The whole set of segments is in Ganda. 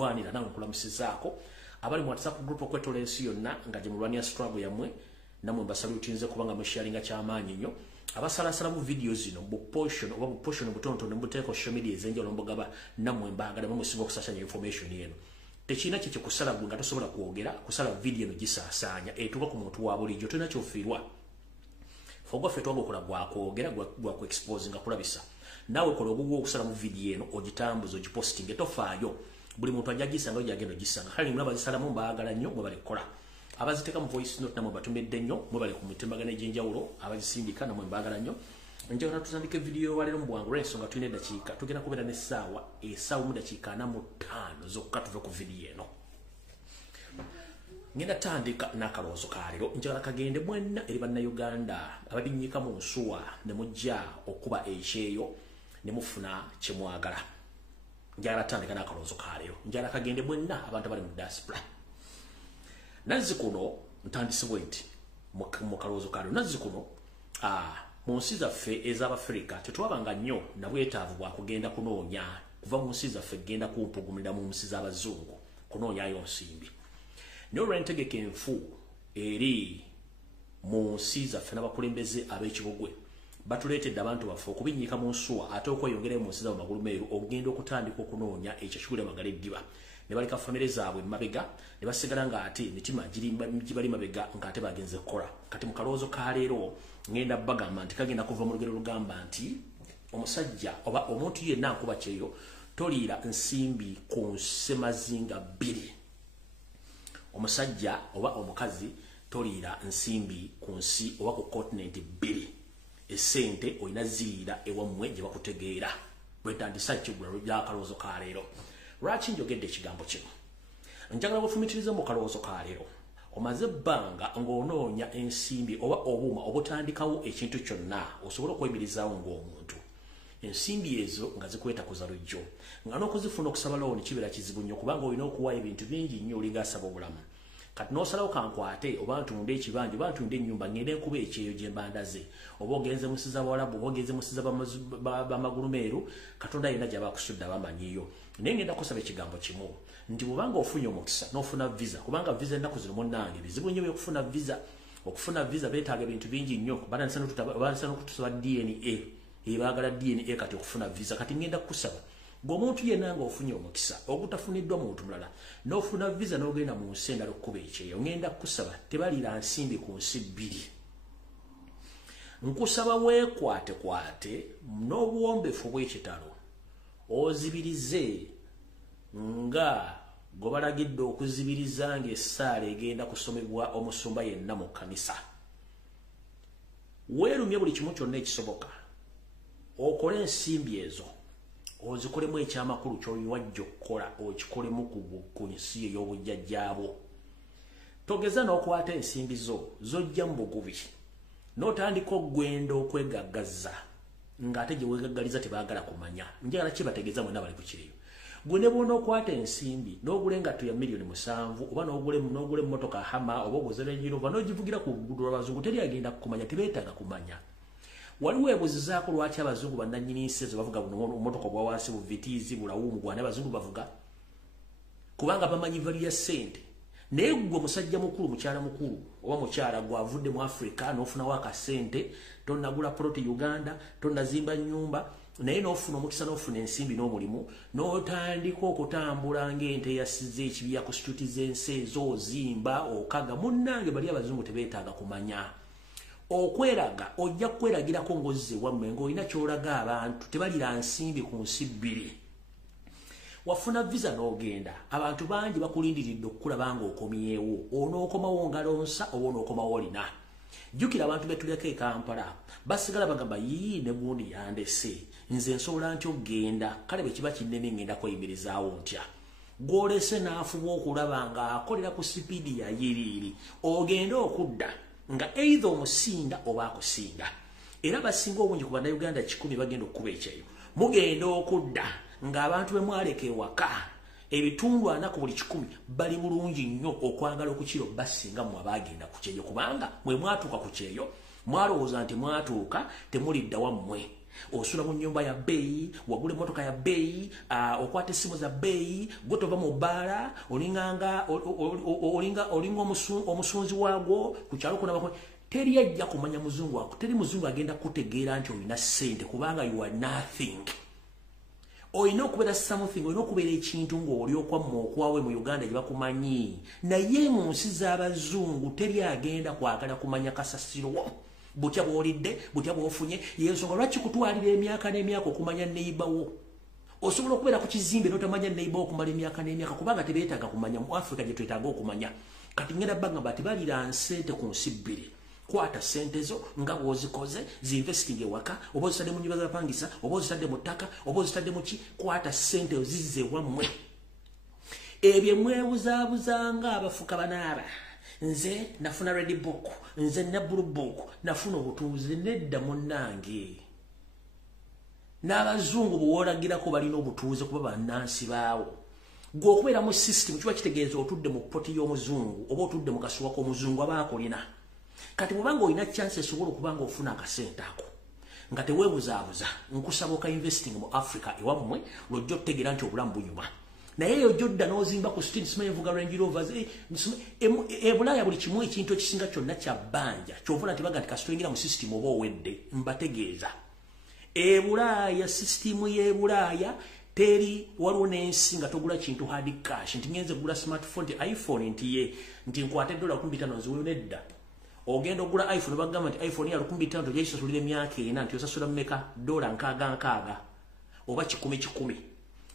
mulwanira nawe nkulamusizaako abali mu WhatsApp group okwetola ensi yonna nga gye mulwanya struggle yamwe namwe mbasalutinze kubanga musharinga kyamaanyi nnyo abasalasala mu video zino bu portion butontono mbuteeko social media ezenjalo mbogaba namwe mbagala musinga okusasanya information yeno tekina kye kusala nga tosobola kwogera kusala video no gisasanya etuka ku muntu wa bulijjo tuna kyofirwa fogwa fetwago kola gwakwogera gwa ku exposing akulabisa nawe kola ogugwo okusala mu video eno ogitambuzo ogiposting etofaayo buli muntu ajagisa nga yagendo gisanga kali mulaba zisalamu mbagala nnyo mwe balikola abaziteka mu voice note namwe batumedde nnyo mwe bali ku mitembagana egy'enjawulo abazisindika namwe mbagala nnyo njagala tutandike video walero mu bwangu ensonga tulina eddakiika tugenda kubeera n'essaawa mu dakiika 45 zokka tuve ku video eno ngenda tandika n'akalowoozo ka leero njagala kagende mwenna eri bannayuganda ababinnyika mu nsuwa ne mujja okuba ekyeyo ne mufuna kye mwagala njagala tandika n'akalowoozo ka leero njagala kagende mwenna abantu abali mu diaspora nazzi kuno ntandisibwe nti mu kalowoozo ka leero nazzi kuno mu nsi zaffe ez'Abafirika tetwabanga nnyo na bwetaavu bwa kugenda kunoonya kuva mu nsi zaffe genda kumpugumira mu nsi z'abazungu kunoonyayo nsimbi naye olw'entegeka enfu eri mu nsi zaffe n'abakulembeze ab'ekibugwe batuleetedde abantu baffe okubinnyika mu nsuwa ate okweyongerayo mu nsi zaabwe magulumeeru okugenda okutandika okunoonya ekyo kigula magala eddiba ne baleka famire zaabwe mabega ne basigala ng'ate emitima gibali mabega ng'ate bagenze kukola kati mu kalowoozo ka leero ngenda bagamba nti kagenda kuva mu lugero lugamba nti omusajja oba omuntu yenna nkuba kyeyo toliira nsimbi ku nsemazinga bbiri omusajja oba omukazi toliira nsimbi ku nsi oba ku continent bbiri essente olina ziriira ewammwe gye bakutegeera bwetandisa kigula lw'akalowoozo ka leero lwaki njogedde ekigambo kino njagala bufumitirize mu kalowoozo ka leero omaze ebbanga ng'onoonya ensimbi oba obuuma obutandikawo ekintu kyonna osobola okweyimirizaawo ng'omuntu ensimbi ezo nga zikwetakuza lujjo nga n'okuzifuna okusaba looni kibeera kizibu nnyo kubanga olina okuwaayo ebintu bingi nnyo olinga asaba obulamu kati n'osalawo kankwate oba ntunda ekibanja oba ntunda ennyumba ngende nkuba ekyeyo gye mbandaze oba ogenze mu nsi z'Abawarabu oba ogenze mu nsi b'amagulumeeru Katonda yenna gy'aba akusudde abamanyiyo naye ngenda kusaba ekigambo kimu nti bw'obanga ofunye omukisa n'ofuna visa kubanga visa ennaku zino munnange bizibu nnyo okufuna visa beetaaga ebintu bingi nnyo batandisa n'okutusaba DNA ebaagala DNA kati okufuna visa kati ngenda kusaba ng'omuntu yenna nga ofunye omukisa ogutafuniddwa muntu mulala n'ofuna visa n'ogenda mu nsi endala okkuba ekyeyo ngenda kusaba tebaliira nsimbi ku nsi bbiri nkusaba weekwatekwate n'obuwombefu bw'ekitalo ozibirize nga gwe balagidde okuzibiriza ng'essaala egenda kusomebwa omusumba yenna mu kkanisa weerumye buli kimu kyonna ekisoboka okole ensimbi ezo ozikolemu ekyamakulu ky'oyiwajja okukola okikolemu ku nsi ey'obujjajjaabwo togeza n'okwata ensimbi zojja mu bugubi n'otandika okugenda okwegaggaza ng'ate gye weegaggaliza tebaagala kumanya njagala kibategeeza mwenna bali ku kireyo gwe ne bwona okwata ensimbi n'ogula engatto ya miliyoni 7 oba n'ogula emmotoka hama oba oguze Range Rover n'ogivugira ku luguudo lw'abazungu teri agenda kumanya tebeetaaga kumanya waliwo ebuzizaako lwaki abazungu bannannyini nsi ezo bavuga buno mmotoka obwa wansi buvitiizi bulawumu gwane abazungu bavuga kubanga bamanyi vali ya ssente naye gwe musajja mukulu mukyala mukulu oba mukyala gwavudde mu Africa n'ofunawo akasente tonnagula poloti Uganda tonnazimba nnyumba naye n'ofuna omukisa n'ofuna ensimbi n'omulimu n'otandika okutambula ng'ente yasize ekibya ku situti z'ensi ezo ozimba okaga munnange bali abazungu tebeetaaga kumanya okweraga ojja kweragirako ng'ozze wammwe ng'olina ky'olaga abantu tebaliira nsimbi ku nsi bbiri wafuna visa n'ogenda abantu bangi bakulindiridde okukulaba ng'okomyewo onookomawo ngalonsa oba onookomawo olina jjukira abantu betuleko e Kampala basigala bagamba yii ne gundi yandese nze nsobola ntya okgenda kale bwe kiba kinneme ngenda kweyimirizaawo ntya gw'olese n'afuba okulaba ng'akolera ku sipiidi ya yiriiri ogenda okudda nga either omusinda oba akusinda era basinga obungi ku bannayuganda 100 bagenda okukuba ekyeyo mugenda okudda ng'abantu bwe mwaleka ewaka ebitundu 4 ku buli 100 bali bulungi nnyo okwagala okukiro basinga mmwe abagenda ku kyeyo kubanga mwe mwatuuka ku kyeyo mwalowooza nti mwatuuka temulidda wammwe osula mu nyumba ya bei, wagule motoka ya bei, okwate simu za bei, gotova mu bala, olinga omusunzi wagwo ku kyalo kuna bakwe. Teri ajja kumanya muzungu wako, teri muzungu agenda kutegeera nti olina ssente kubanga you are nothing. Oyina okubeera something, oyina okubeera ekintu ng'oli okwamma okwawe mu Uganda gye bakumanyi. Naye mu nsi z'abazungu teri agenda kwagala kumanya kasasiro. Butya bw'olidde, butya bw'ofunye, y'ensonga lwaki kutwalira emyaka n'emyaka okumanya neighbor wo. Osobola okubeera ku kizimbe n'otamanya neighbor wo okumala emyaka n'emyaka kubanga tebeetaaga kumanya. Mu Africa gye twetaaga okumanya. Kati ngenda bagamba bati balira nsente ku nsi bbiri. Kwata sente zo nga bw'ozikoze zinvesting ewaka, oba ozitadde mu nnyumba z'abapangisa, oba ozitadde mu ttaka, oba ozitadde mu ki, kwata sente ozizze wammwe. Ebyo mwebuzabuzanga abafuka banaaba. Nze nafuna red book, nze na blue book, nafuna obutuuze nedda munnange. N'abazungu bw'olagirako balina obutuuze kuba bannansi baawo. Gwe okubeera mu system kiba kitegeeza otudde mu poti y'omuzungu oba otudde mu kasuwa k'omuzungu aba akolina. Kati bw'obanga olina chance esobola okubanga ofuna akasente ako nga teweebuzaabuza nkusaba oka investing mu Africa ewammwe lwojja otutegeera nti obulamu bunyuma. Naye eyo gyodda n'ozimba ku street simanyi evuga Range Rovers Bulaaya buli kimu ekintu ekisinga kyonna kya bbanja ky'ovuna nti baga nti kasitoyingira mu system oba owedde mbategeeza. Bulaaya system y'Ebulaaya teri waliwo n'ensi nga togula kintu hard cash nti ngenze kugula smartphone nti iPhone nti nkwate $50 nziweyo nedda. Ogenda ogula iPhone bagamba nti iPhone ya $50 tojayisasulira emyaka 4 nti osasula mmeka $nkaaga oba 10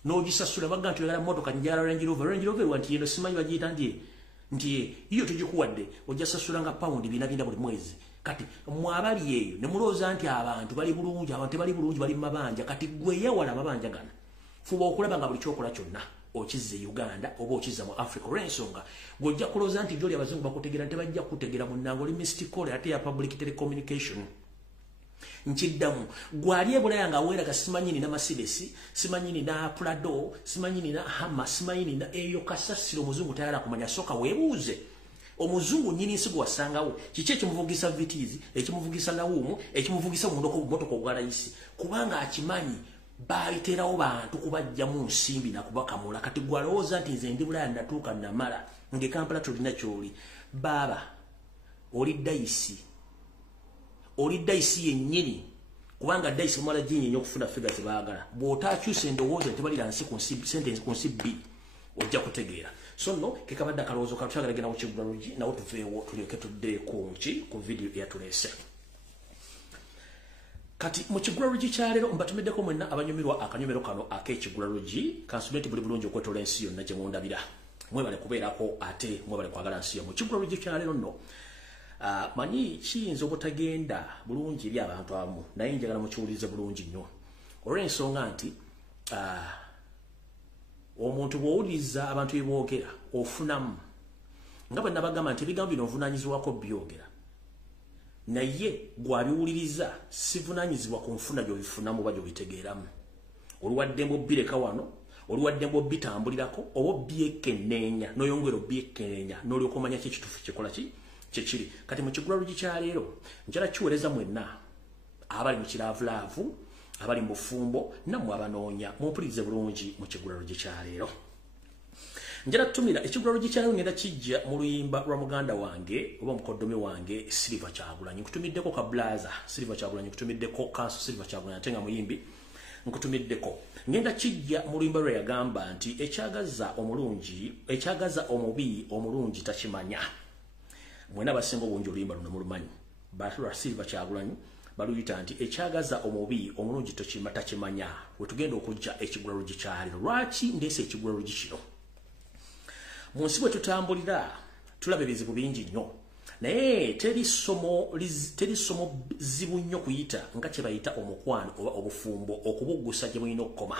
n'ogisasula bagamba nti oyagala motoka njala Range Rover wanti yeno simanyi bagiyita nti iyo tugikuwadde ojja sasula nga pound 400 buli mwezi. Kati mwabali eyo ne mulooza nti abantu bali bulungi, abantu tebali bulungi, bali mabanja. Kati gwe yawala amabanja gana fuba okulaba nga buli kyokola kyonna okizze Uganda oba okizza mu Africa olw'ensonga gw'ojja kulooza nti gy'oli abazungu bakutegeera tebajja kutegeera munnange oli mystic ate ya public telecommunication. Nkiddamu gwali Bulaaya nga weeraga simanyi nina Mercedes, simanyi nina Prado, simanyi nina Hammer, simanyi nina eyo kasasiro omuzungu tayala kumanya. Soka weebuuze omuzungu nnyini nsi gwe wasangawo kiki ekimuvugisa vitizi, ekimuvugisa lawumu, ekimuvugisa mu motoka ogwa layisi kubanga akimanyi baayiterawo bantu kubajja mu nsimbi na kubakamula. Kati gwalowooza nti nze ndi Bulaaya natuuka namala nge Kampala tolina kyoli. Baaba oli dayisi yennyini kubanga dayisi mwala jinyenye okufuna figa zibaagala. Bw'otaakyusa endowooza nti balira nsi sente ku nsi bbiri ojja kutegeera. So no kekabadde akalowoozo katutagalagenda mu Kigulalogi nawo tuveewo tulyoke tuddeeko ku video eyatuleese. Kati mu Kigulalogi kya leero mbatumiddeko mwenna abanyumirwa akanyumiro kano ak'Ekigulalogi kansumenti buli bulungi okwetola ensi yonna gye mundabira. Mwebale kubeerako ate mwebale kwagala nsi yomwe. Kigulalogi kya leero nno manyi kiyinza obutagenda bulungi eri abantu abamu naye njagala mukiwulize bulungi nnyo olw'ensonga nti omuntu bw'owuliriza abantu beboogera ofunamu nga bwe nabagamba nti ebigambo bino ovunaanyizibwako byogera naye gwabiwuliriza sivunaanyizibwa ku nfuna gy'obifunamu oba gy'obitegeeramu. Oluwadde mb'obbireka wano, oluwadde mb'obbitambulirako oba obbyekenneenya n'oyongera obbyekenneenya n'olyoka omanya kyekituufu kikola kyekiri. Kati mu Kigulalogi kya leero njala kiweereza mwenna abali mu kiraavulaavu, abali mu bufumbo, nammwe abanoonya mumpulirize bulungi mu Kigulalogi kya leero. Njala tutumira Ekigulalogi kya leero ngenda kijja mu luyimba lwa muganda wange oba mukoddomi wange Silver Kyagulanyi. Nkutumiddeko ka blaza Silver Kyagulanyi, nkutumiddeko Kanso Silver Kyagulanyi ate nga muyimbi nkutumiddeko. Ngenda kijja mu luyimba lwe yagamba nti ekyagaza omubi omulungi takimanya. Mwena basinga obungi oluyimba luno mulumanyi. Batulwa Silver Kyagulanyi baluyita nti ekyagaza omubi omulungi takimanya. We tugenda okujja Ekigulalogi kya leero. Lwaki ndeese Ekigulalogi kino? Mu nsi bwe tutambulira tulaba ebizibu bingi nnyo naye teri somo zibu nnyo kuyita nga kye bayita omukwano oba obufumbo okubuggusa gye mulina okukoma.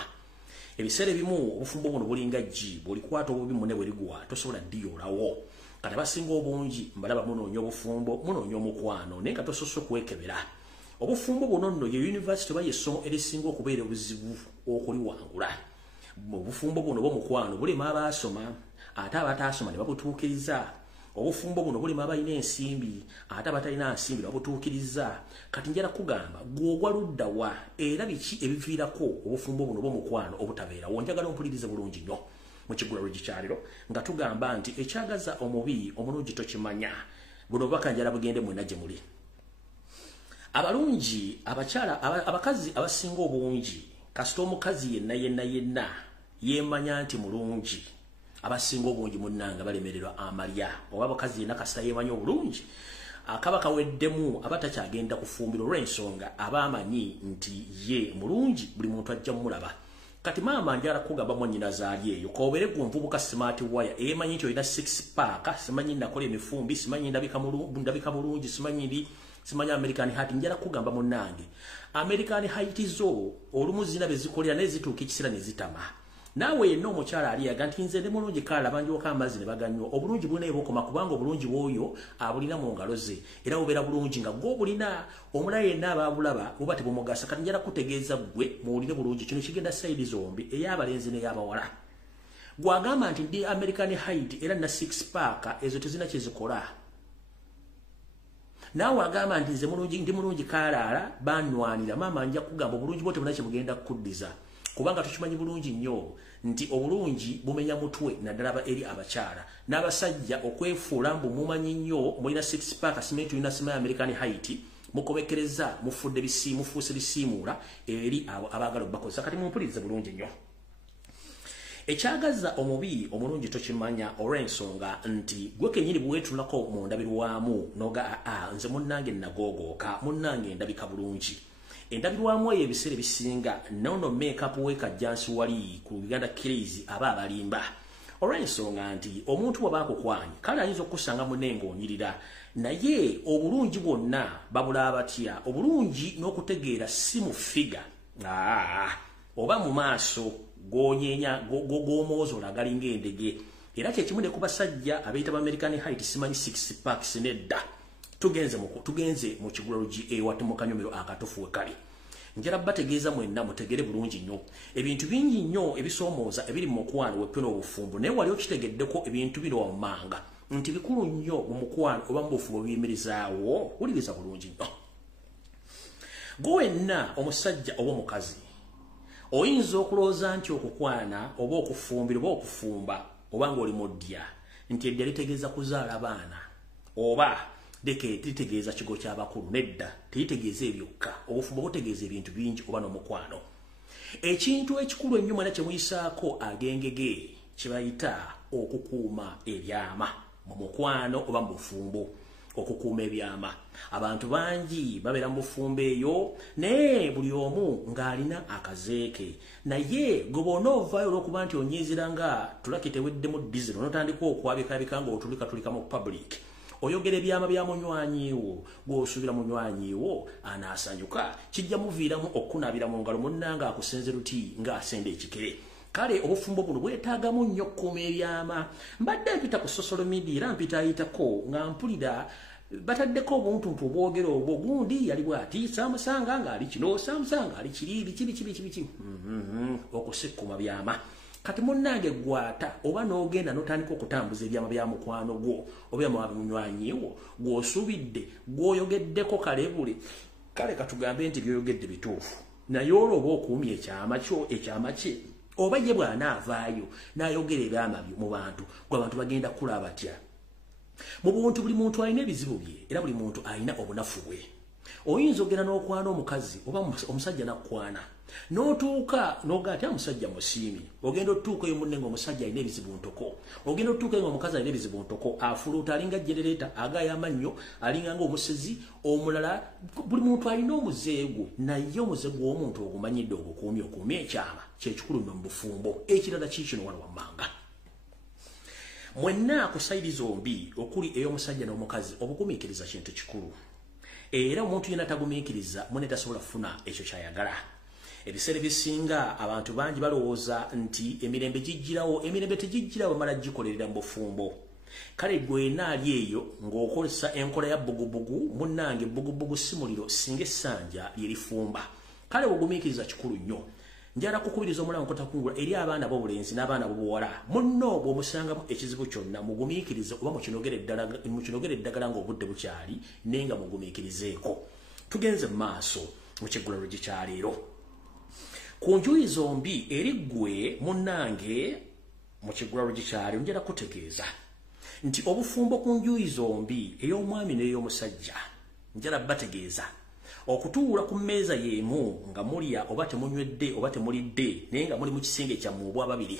Ebiseera ebimu obufumbo buno bulinga jji bw'olikwata obubi munne bwe ligwa tosobola ddiyoolawo. Kati abasinga obungi mbalaba munoonya obufumbo, munoonya omukwano naye nga tosoose okwekebera. Obufumbo buno nno ye yunivasite oba y'essomo erisinga okubeera obuzibu okuliwangula. Obufumbo buno oba omukwano bulema abaasoma ate abataasoma ne babutuukiriza. obufumbo buno buli mabayina ensimbi ate abatalina nsimbi babutuukiriza kati njala kugamba gwogwa ludda wa era biki ebiviirako obufumbo buno bw'omukwano obutabeera wonjagala ompulirize bulungi nnyo mu kigulalo gikyaliro nga tugamba nti ekyagaza omubi omulungi tokimanya buno bakanjala bugende mwena gye muli abalungi abakyala abakazi abasinga obungi kasita omukazi yenna yemanya nti mulungi abasinga obungi munnanga balemererwa amalya oba abakazi yenna kasita yemanya obulungi akaba kaweddemu abatakyagenda kufumbira olw'ensonga abamanyi nti ye mulungi buli muntu ajja mulaba kati maama njala kugamba mwannyina zaali eyo koobere gumvubuka smart wire emanyi nti olina 6 paaka simanyi nakola emifumbi simanyi ndabika bulungi simanyi American Height njala kugamba munnange American Height zo olumu zina bezikolera nezituuka ekisira nezitama nawe yenna omukyala ali yaga nti nze ndi mulungi kala banjoka amazzi ne baganywa obulungi bulina ebokoma kubanga obulungi bw'oyo abulina mu ngalo ze era bubeera bulungi nga gw'obulina omulala yenna ababulaba buba tebumugasa kati njala kutegeeza gwe muwulire bulungi kino kigenda sayidi zombi ey'abalenzi n'ey'abawala gwagamba nti ndi American Height era na 6 paaka ezo tezina kyezikola nawe agamba nti nze mulungi ndi mulungi kalaala banwanira maama nja kugamba obulungi bwote buna kyebugenda kukuddiza kubanga tukimanyi bulungi nnyo nti obulungi bumenya mutwe naddala eri abakyala n'abasajja okwefuula mbu mumanyi nnyo mulina 6 paaka simanyi tulina sima ya American Height mukobekereza mufudde mufuuse bisiimuula eri abo abaagala obbakozesa kati mumpulirize bulungi nnyo ekyagaza omubi omulungi tokimanya olw'ensonga nti gwe kenyini bwetunako mu ndabirwamu noga nze munnange nagogooka munnange ndabika bulungi endabirwamu eyo ebiseera ebisinga nono makeup wekajjansi wali ku Uganda crazy aba abalimba olw'ensonga nti omuntu bw'aba akukwanyi kale ayinza okusanga munengo onyirira naye obulungi bwonna babula batya obulungi n'okutegeera si mu figa oba mu maaso gonyenya gomoozo lagalinga endege era kyekimu ne ku basajja abayita ba American Height simanyi 6 packs nedda tugenze mu kigulalo ewate mu kanyomero akatufu we kali njala bategeeza mwenna mutegere bulungi nnyo ebintu bingi nnyo ebisoomooza ebiri mu mukwano wepyo n'obufumbo naye wali okitegeddeko ebintu bino wammanga nti bikulu nnyo mu mukwano oba mu bufumbo biyimirizaawo wuliriza bulungi nnyo gwe wenna omusajja oba omukazi oyinza okulooza nti okukwana oba okufumbira oba okufumba oba ng'oli mu ddya nti eddya litegeeza kuzaala abaana oba litegeeza kigo ky'abakulu nedda teritegeeza ebyokka obufumbo butegeeza ebintu bingi oba n'omukwano ekintu ekikulu ennyo mwena kye muyisaako agengege kye bayita okukuuma ebyama mu mukwano oba mu bufumbo okukuuma ebyama abantu bangi babeera mu bufumbo eyo naye buli omu ng'alina akazeeke naye gwe bw'ona ovaayo olw'okuba nti onyiizira nga tulaki teweddemu dizero n'otandika okwabikabika nga otulika mu public oyogera ebyama bya munywanyiwo gw'osuubira munywanyiwo anaasanyuka kijja muviiramu okkunabira mu ngalo munnanga akusenze luti ng'asenda ekikere kale obufumbo buno bwetaagamu nnyo okkuuma ebyama mbadde mpita ku social media era mpitaayitako nga mpulira bataddeko obuntuntu obwogera obwo gundi yali bw'ati saamusanga ng'ali kino saamusanga ali kiri okusikkuma byama kati munnange gwata oba n'ogenda n'otandika okutambuza ebyama bya mukwano gwo oba byama munywanyiwo gw'osuubidde gw'oyogeddeko kalebule kale katugambe nti by'oyogedde bituufu naye olwo oba okuumya ekyama kye oba ye bw'anaavaayo n'ayogera ebyama mu bantu gwe abantu bagenda kula batya mu buntu buli muntu alina ebizibu bye era buli muntu alina obunafu bwe oyinza ogenda n'okwana omukazi oba omusajja nakwana n'otuuka n'ogaa ati omusajja musiimi ogenda otuuka eyo munne ng'omusajja alina ebizibu ntoko ogenda otuuka eyo ng'omukazi alina ebizibu ntoko afuluuta alinga genereeta agaaya amannyo alinga ng'omusezi omulala buli muntu alina omuzeegu naye omuzeegu w'omuntu ogumanyidde okuumya ekyama kyekikulu nnyo mu bufumbo ekirala kiikino wano wammanga mwenna ku sayidi zombi okuli ey'omusajja n'omukazi obugumiikiriza kintu kikulu era omuntu yenna tagumiikiriza munne tasobola kufuna ekyo kyayagala ebiseera ebisinga abantu bangi balowooza nti emirembe gijjirawo emirembe tegijjirawo bamala gikolerera mu bufumbo kale gwena ali eyo ng'okozesa enkola ya bugubugu munnange bugubugu si muliro singa essanja lyerifumba kale obugumiikiriza kikulu nnyo njala kukubiriza omulango kotakungula eri abaana b'obulenzi n'abaana b'obuwala munno bw'omusangamu ekizibu kyonna mugumiikirize oba mukinogere eddagala ng'obudde bukyali nenga mugumiikirizeeko. Tugenze mu maaso mu kiggulo kyaleero ku njuyi zombi eri ggwe munnange mu kiggulo kyaleero njala kutegeeza nti obufumbo ku njuyi zombi ey'omwami n'ey'omusajja njala bategeeza okutuula ku mmeeza y'emu nga mulya oba temunywedde oba temulidde naye nga muli mu kisenge kyammwe obwababiri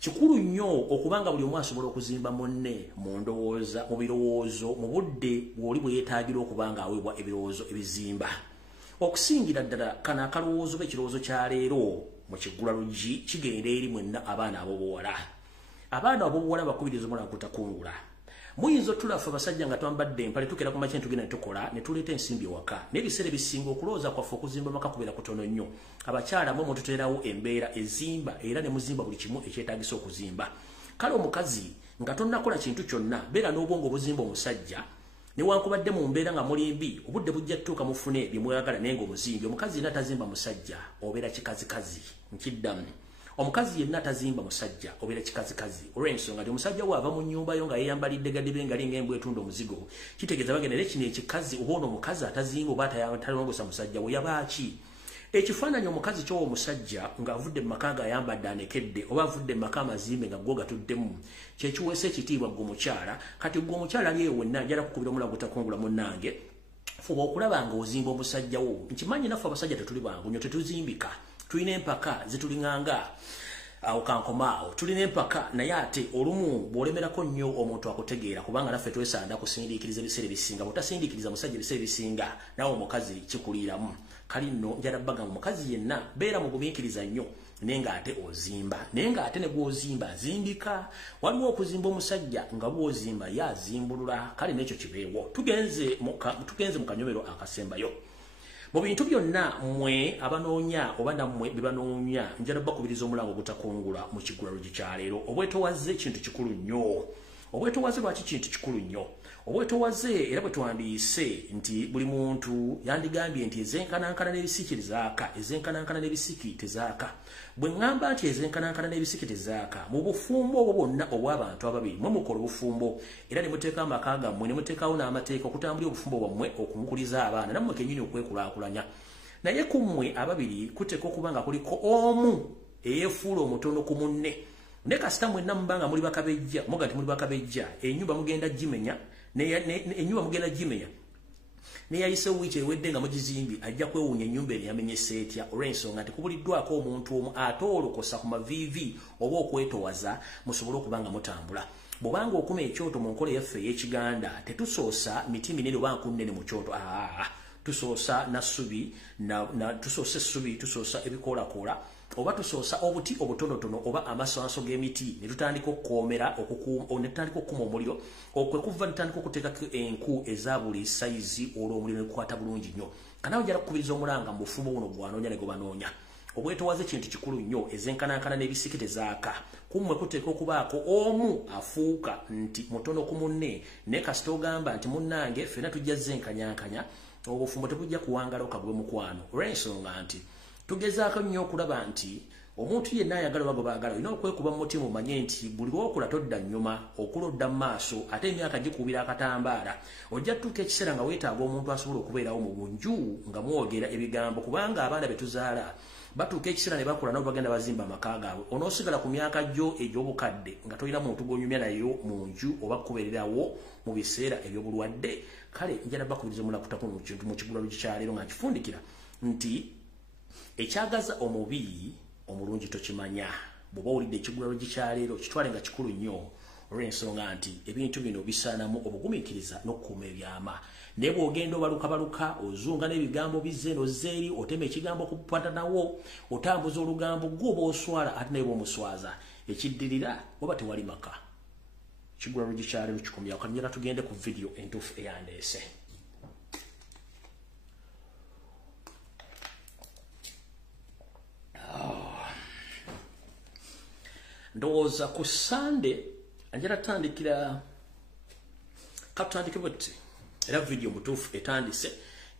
kikulu nnyo okubanga buli omu asobola okuzimba munne mu ndowooza mu birowoozo mu budde bw'oli bwe yeetaagira okubanga aweebwa ebirowoozo ebizimba okusingira ddala kano akalowoozo b'ekirowoozo kya leero mu kiggulalugi kigenda eri mwenna abaana ab'obuwala bakubiriza omulango kutakungula. Muyinza tulafa basajja nga twambadde empale tukera ku makya tugenda tukola ne tuleeta ensimbi ewaka n'ebiseera ebisinga okulowooza kwaffe okuzimba maka kubeera kutono nnyo. Abakyala mu tuteerawo embeera ezimba era ne muzimba buli kimu ekyetaagisa okuzimba. Kale omukazi nga tonnakola kintu kyonna beera n'obwongo obuzimba omusajja newankubadde mu mbeera nga mulimbi obudde bujja tutuuka mufune bye mwagala naye ng'omuzimbi. Omukazi yenna atazimba musajja obeera kikazikazi. Nkiddamu omukazi yenna atazimba musajja obeera kikazikazi olw'ensonga nti omusajja bw'ava mu nnyumba yo nga yeeyambalidde gaddibe nga linga embwa etunda omuzigo kitegeeza bagenda era kino ekikazi oba ono omukazi atazimba oba talongosa musajja we yaba ki. Ekifaananyi omukazi ky'owa omusajja ng'avudde mu maka ga ayambadde anekedde oba avudde mu maka amazimbe nga go gatuddemu kyekiweesa ekitiibwa ggwe omukyala. Kati ggwe omukyala ali eyo wenna njala kukubira omulango takungula munnange fuba okulaba nga ozimba omusajja wo. Nkimanyi naffe abasajja tetuli bangu nnyo tetuzimbika tulina empaka zitulinganga awo kankomaawo tulina empaka naye ate olumu bw'olemerako nnyo omuntu akutegeera kubanga naffe twesaana kusindiikiriza ebiseera ebisinga bw'otasindiikiriza musajja ebiseera ebisinga nawe omukazi kikuliiramu. Kali nno njala bagamba omukazi yenna beera mugumiikiriza nnyo naye ng'ate ozimba naye ng'ate ne gw'ozimba azimbika. Waliwo okuzimba omusajja nga bw'ozimba ye azimbulula. Kale n'ekyo kibeewo. Tugenze mu kanyomero akasembayo. Mu bintu byonna mmwe abanoonya oba nammwe bye banoonya njala bakubiriza omulango gutakungula mu kiggulalugi kya leero. Obwetowaze kintu kikulu nnyo. Obwetowaze lwaki kintu kikulu nnyo? Obwetowaze era bwe twandiise nti buli muntu yandigambye nti ezenkanankana n'ebisiki tezaaka ezenkanankana n'ebisiki tezaaka. Bwe ŋŋamba nti ezenkanankana n'ebisiki tezaaka mu bufumbo obwo bwonna obw'abantu ababiri mwe mukola obufumbo era ne muteeka amaka gammwe ne muteekawo n'amateeka okutambulira obufumbo bwammwe okumukuliza abaana nammwe kennyini okwekulaakulanya. Naye ku mmwe ababiri kuteeka okuba nga kuliko omu eyeefuula omutono ku munne. Ne kasita mwenna mubanga muli bakabejja muga nti muli bakabejja ennyumba mugenda gimenya ennyumba mugenda gimenya neyayise wiiki ewedde nga mugizimbi ajja kwewuunya ennyumba eno yamenyese etya olw'ensonga nti kubuliddwako omuntu omu ate olokosa ku maviivi oba okwetowaza musobole okuba nga mutambula. Bw'obanga okuma ekyoto mu nkola yaffe ey'Ekiganda tetusoosa miti minene oba nkunnene mu kyoto tusoosa nassubi tusoosa essubi tusoosa ebikoolakoola oba tusoosa obuti obutonotono oba amasanso g'emiti ne tutandika okukoomera ne tutandika okukuma omuliro okwekuva ne tutandika okuteekako enku eza buli sayizi olw'omuliro ne gukwata bulungi nnyo. Kanaawe njala kukubiriza omulanga mu bufumbo buno bwanoonya ne gwe banoonya. Obwetowaze kintu kikulu nnyo ezenkanankana n'ebisiki tezaaka. Kummwe kuteeka okubaako omu afuuka nti mutono ku munne ne kasita ogamba nti munnange ffenna tujja zenkanyankanya obufumbo tebujja kuwangala okagwe mukwano olw'ensonga nti tugezaako nnyo okulaba nti omuntu yenna ayagala oba gwe baagala olina okwekuba mu mutima omanye nti buli lw'okola todda nnyuma okula odda mu maaso ate emyaka gikubira akatambaala ojja tutuuka ekiseera nga weetaaga omuntu asobola okubeerawo mu bunju nga mwogera ebigambo kubanga abaana be tuzaala batuuka ekiseera ne bakula nabo bagenda bazimba amaka gaabwe onoosigala ku myaka gyo egy'obukadde nga tolina muntu gw'onyumya nayo mu nju oba kubeererawo mu biseera eby'obulwadde. Kale njala bakubiriza omulala kutakunu mu kintu mu kiggulalugi kya leero nga nkifundikira nti ekyagaza omubi omulungi tokimanya. Bw'oba owulidde ekiggulalugi kya leero kitwale nga kikulu nnyo olw'ensonga nti ebintu bino bisaanamu obugumiikiriza n'okukuuma ebyama. Naye bw'ogenda obalukabaluka ozunga n'ebigambo bizze nozzeeri otema ekigambo okukwata nawo otambuza olugambo gw'oba oswala ate naye bw'omuswaza ekiddirira oba tewali maka. Ekiggulalugi kya leero kikomyawo kati njala tugende ku vidiyo entuufu eyandeese. Ndowooza ku Sande njala tutandikira katutandike bwetti era vidiyo mutuufu etandise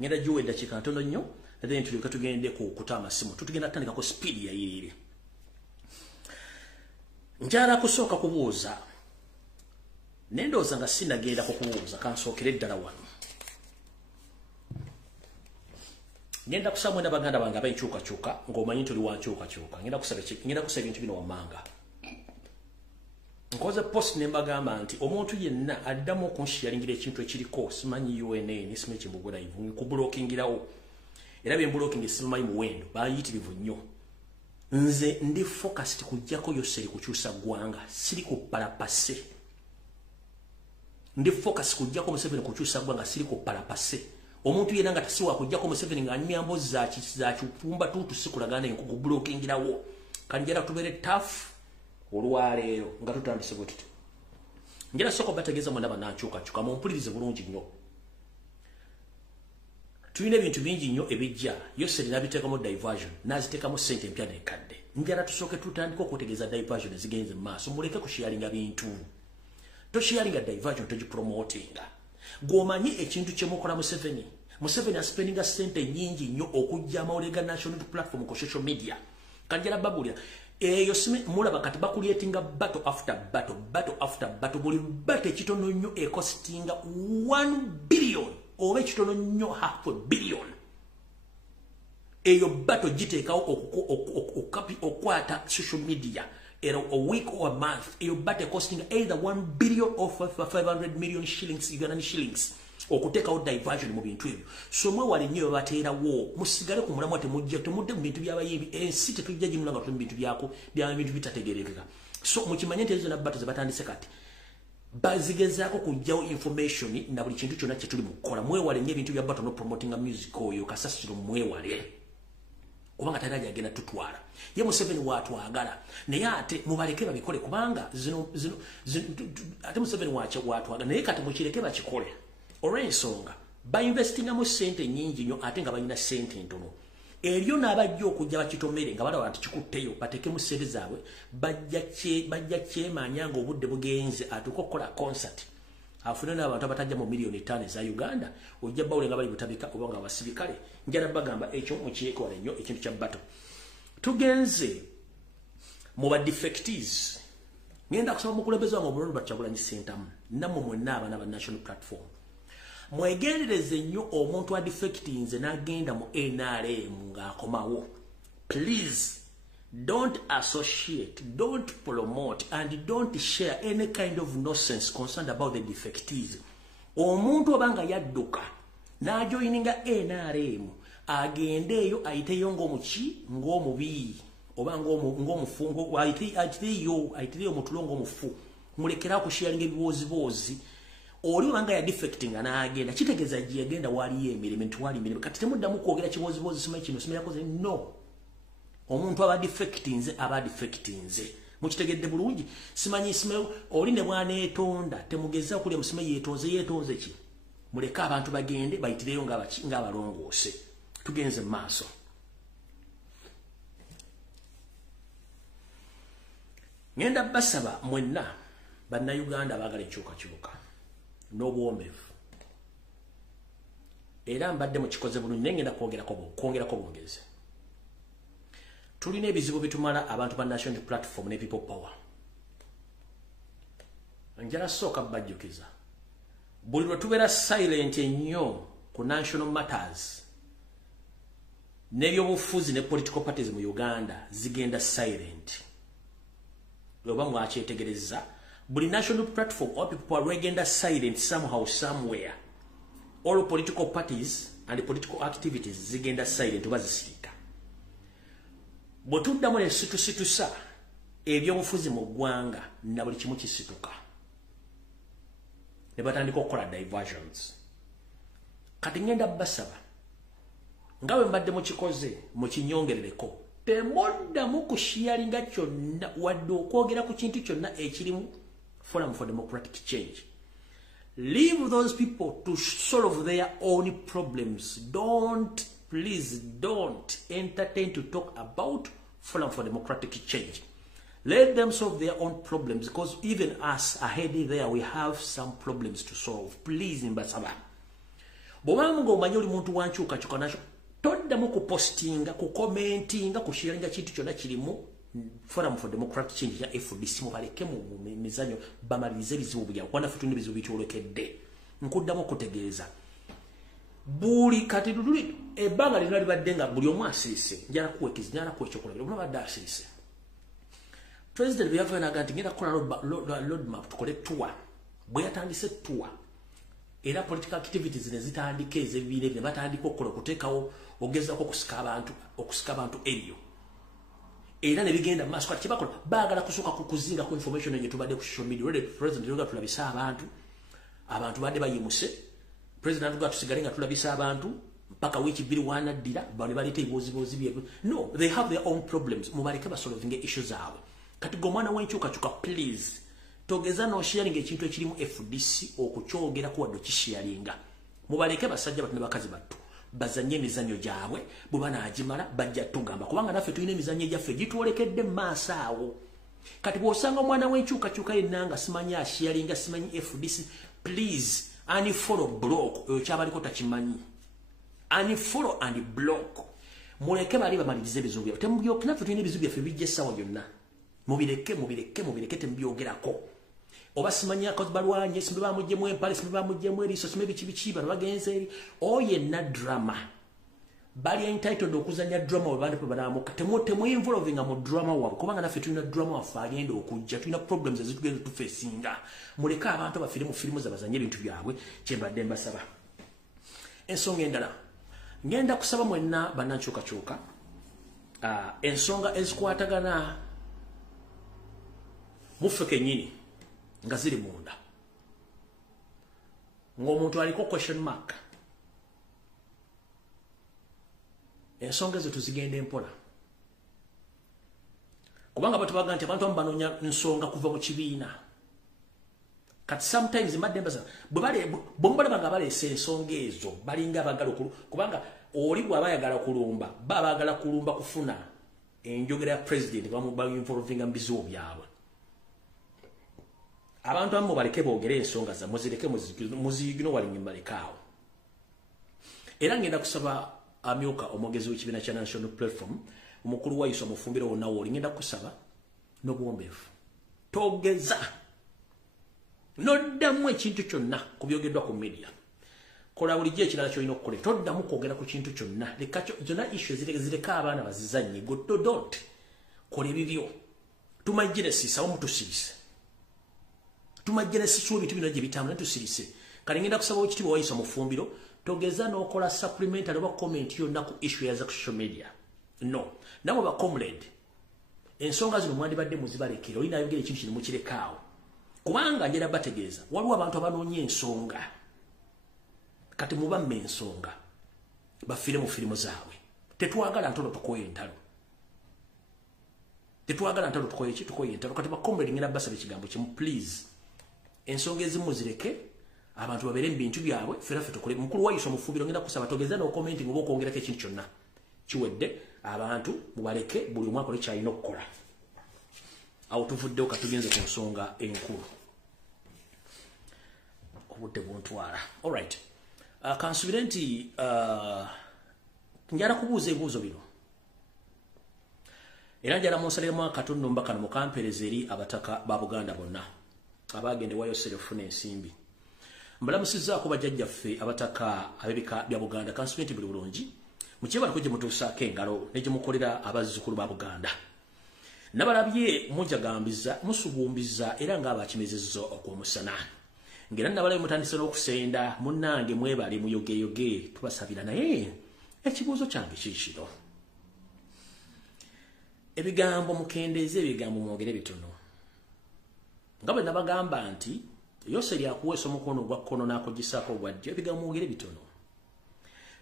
ngenda giwa eddakiika ntono nnyo then tulyoka tugende ku kutama simu tutugenda tandika ko speed ya yiri njala kusooka kubuuza nendoza nga sinagenda ko kubuuza kansookere ddala wano ngenda kusaba na baganda banga abenchuka chuka ngomanyi tuli wanchuka chuka ngenda kusaba ebintu bino wamanga nkoze post nembagamba nti omuntu yenna addamu okunsharingira ekintu ekiriko simanyi Yona nisime kimbugula ivu ku blockingirawo era bye blocking simanyi muwendo bayitirivu nnyo nze ndi focused kujjako yoseri kukyusa gwanga siri ku palapase ndi focus kujjako Museveni kukyusa gwanga siri ku palapase omuntu yenna nga tasiwa kujjako Museveni nga nyambo za kipumba tutu sikulagana enkugu blockingirawo kanjala tubere tough olwaleero nga tutandise bwetiti njala soko bategeza mwenda bananchuka chuka mumpulirize bulungi nnyo tuyina ebintu bingi nnyo ebijja yose nabiteekamu diversion naziteekamu ssente empya n'enkadde njala tusooke tutandika okutegeeza diversion ezigenze mu maaso muleke kusharinga bintu tosharinga diversion togipromotinga gwomanyi ekintu kyemukola Museveni aspendinga ssente nyingi nnyo okujja amawulire ga national platform ku social media kanjala babulira eyo sime mulaba kati bakulietinga battle after battle buli battle ekitono nnyo ekostinga 1 billion oba ekitono nnyo half a billion eyo battle giteekawo okwata social media era a week or a month eyo battle costing either 1 billion or 500 million shillings Ugandan shillings okuteekawo diversion mu bintu ebyo so mwe wali nnyo bateerawo musigale ku mulamwa temudde mu bintu by'abayimbi ensi tetujja gimula nga tuli mu bintu byako bya bintu bitategerekeka so mukimanye nti ezo na battle zebatandise kati bazigezaako kujjawo information na buli kintu kyonna kye tuli mu kukola mwewale nnyo ebintu bya battle no promoting music oyo kasasiro mwewale kubanga tayari agenda tutwala ye Museveni watwagala naye ate mubaleke babikole kubanga zino ate Museveni watwagala naye kati mukireke bakikole olw'ensonga bainvestinga mu ssente nyingi nnyo ate nga balina ssente ntono eryo n'abajja okujja bakitomere nga balaba nti kikutteyo bateekemu ssente zaabwe bajja kyemanya ng'obudde bugenze atuuka okukola concert afune n'abantu abatajja mu miliyoni 5 eza Uganda ojja bawule nga bali butabika oba nga basirikale njala bagamba ekyo mukiyekwala nnyo ekintu kya battle tugenze mu ba defectees ngenda kusaba mukulembeze wange omulonde Bakyagulanyi Ssentamu nammwe mwenna abaana ba national platform mwegendereze nnyo omuntu wa defectinze n'agenda mu NRM ng'akomawo please don't associate, don't promote and don't share any kind of nonsense concerned about the defectees omuntu obanga yadduka n'ajoyininga NRM agende eyo ayiteyo ng'omubi oba ng'omufu ayiteyo omutulongo omufu mulekera kusharinga ebiwooziwoozi oli obanga ya defecting n'agenda kitegeeza gye yagenda waliyo emirembe nti wali emirembe kati temuddamu kwogera kiwooziwoozi simanyi kino simirakoze no omuntu aba defectinze mukitegedde bulungi simanyi oli ne bwaneetonda temugeza okulya musime yeetonze ki muleke abantu bagende bayitireyo ng'abalongoose tugenze mu maaso ngenda basaba mwenna bannayuganda abaagala enkyukakyuka n'obuwombeefu era mbadde mukikoze bulungi naye ngenda kwongerako bwongezi tulina ebizibu bitumala abantu ba national platform ne people power njala sooka bajjukiza buli lwe tubeera silent ennyo ku national matters n'ebyobufuzi ne political parties mu Uganda zigenda silent oba mwakyetegereza buli national platform or people are regenda silent somehow somewhere all political parties and political activities zigenda silent oba zisirika bwetuddamu ne situsitusa ebyobufuzi mu ggwanga na buli kimu kisituka ne batandika okukola diversions kati ngenda basaba nga bwe mbadde mukikoze mukinyongerereko temuddamu kushiyaringa kyonna wadde okwogera ku kintu kyonna ekirimu Forum for Democratic Change. Leave those people to solve their own problems. Please don't entertain to talk about Forum for Democratic Change. Let them solve their own problems because even us ahead there we have some problems to solve. Please Mbasaba. Bomango manyoli muntu wanchuka chuka nasho. Todda muddamu ku postinga ku commentinga ku sharinga kintu kyonna kirimu Forum for Democratic Change ya FDC mubaleke mu mizanyo bamalirize bizibu bya kwana fituni bizibu bitolokedde nkuddamu kutegeeza buli kati duduli ebanga lino libadde nga buli omu asirise njala kuwekiza njala kwechokola bino badde asirise President byavana aganti ngenda kukola road map tukole tour bwe yatandise tour era political activities nezitandika ezebire bye batandika okukola okuteekawo ogezako okusika abantu eriyo era ne bigenda maso kati kibakola baagala kusuka kukuzinga ku information yenye tubadde ku social media already president yoga tulabisa abantu badde bayimuse president atuga tusigale nga tulabisa abantu mpaka wiki biri wanaddira bali balite ibozibozi bye no they have their own problems mubaleke basolving issues zawe kati gomwana wenchuka please togeza no sharing ekintu ekirimu FDC okukyogera ku waddo kisharinga mubaleke basajja batune bakazi battu bazanye emizanyo gyabwe bubana ajimala bajja tugamba kubanga naffe tulina emizanyo gyaffe gitwolekedde maaso awo kati bw'osanga omwana w'enkyukakyuka yennanga simanyi asharinga simanyi FDC please unfollow block oyo kyabaliko takimanyi unfollow and block muleke bali bamalirize ebizibu byabwe temubyoke naffe tulina ebizibu byaffe bijja essawa yonna mubireke tembyogerako oba simanyi akazi balwanye simbe bamujjemu empale simbe bamujjemu eriiso simbe biki bano bagenze eri oye na drama bali entitled okuzanya drama wabandi pe banamuka temu involving mu drama wabo kubanga naffe tulina drama waffe agenda okujja tulina problems ezitugenda tufesinga muleka abantu abafire mu firimu zabazanye ebintu byabwe kyembadde mbasaba ensonga endala ngenda kusaba mwenna bannankyukakyuka ensonga ezikwatagana muffe kennyini nga ziri munda ng'omuntu aliko question mark ensonga ezo tuzigenda empola kubanga batubaga nti abantu banoonya nsonga kuva mu kibiina kati sometimes mbadde mbaza bwe nga baleese ensonga ezo balinga abagala kubanga oli bw'aba ayagala kulumba baagala kulumba kufuna enjogera ya president bamubainvolvinga mu bizibu byabwe abantu abamu baleke boogere ensonga za muzireke muziyigino walinga mbalekaawo era ngenda kusaba amyuka omwogezi w'ekibiina kya National Platform omukulu wa Yona mufumbire wonna woli ngenda kusaba n'obuwombeefu togeza noddamu ekintu kyonna ku byogeddwa ku media kola bulijjo ekirala kyolina okukola toddamu kwogera ku kintu kyonna zonna issue zireka abaana bazizannye don't kola ebibyo tumajjire siisa omutusirise tumajjire siisa ebintu bino gye bitambula tusirise kale ngenda kusaba ekitibwa wayisa mufumbiro togeza n'okola supplementary oba comment yonna ku issue ya social media no namwe ba comrade ensonga zino mwandibadde muzibalekera olina ayogera ekintu kino mukirekaawo kubanga njera bategeeza waliwo abantu abanoonya ensonga kati mubamme ensonga bafire mu firimu zaabwe tetwagala ntono tukoye entalo tukoye entalo kati ba comrade ngenda basaba ekigambo kimu please ensonga ezimu zireke abantu babere mu bintu byabwe ffe tukole mukulu wa Yona mufumbiro ngenda kusaba togeza no commenting oba okwongerako ekintu kyonna kiwedde abantu mubaleke buli omwaka oli kyalina okukola awo tuvuddewo katugenze ku nsonga enkulu obudde buntwala alright kansubire nti njala kubuuza ebibuuzo bino era njala munsaliremu akatundu mbakano mukampereza eri abataka ba Buganda bonna abagende wayosere ofuna ensimbi mbalamusizaako bajjajjaffe abataka ab'ebika bya Buganda kansubire nti buli bulungi mukyebala kujja mutuusaako engalo negye mukolera abazzukulu ba Buganda nabalabye mujagambiza musubumbiza era ng'abakimezezza okw'omusana ngera nabalabe mutandise n'okusenda munnange mwebale muyogeyoge tubasabira naye ekibuuzo kyange kikino ebigambo mukendeeze ebigambo mwogere bitono nga bwe nabagamba nti yose lyakuweesa omukono ogwa kkono n'akogisaako ogwa ddyo ebigambo mwogere bitono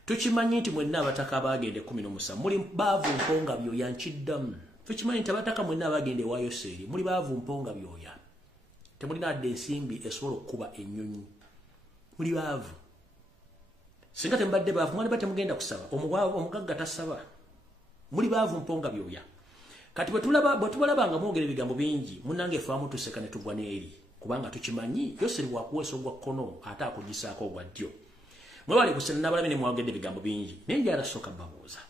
tukimanyi nti mwenna abataka abagende 17 muli baavu mponga byoya nkiddamu tukimanyi nti abataka mwenna abagende ewayose eri muli baavu mponga byoya temulina adde ensimbi esobola okukuba ennyonyi muli baavu singa tembadde baavu mwandibadde temugenda kusaba omugagga tasaba muli baavu mponga byoya kati bwe tubalaba nga mwogera ebigambo bingi munnange efaamu tuseka ne tugwa n'eri kubanga tukimanyi yose lwakuweesa ogwa kkono ate akugisaako ogwa ddyo mwebali kusena n'abalabe ne mwagedde ebigambo bingi naye njagala sooka mbabuuza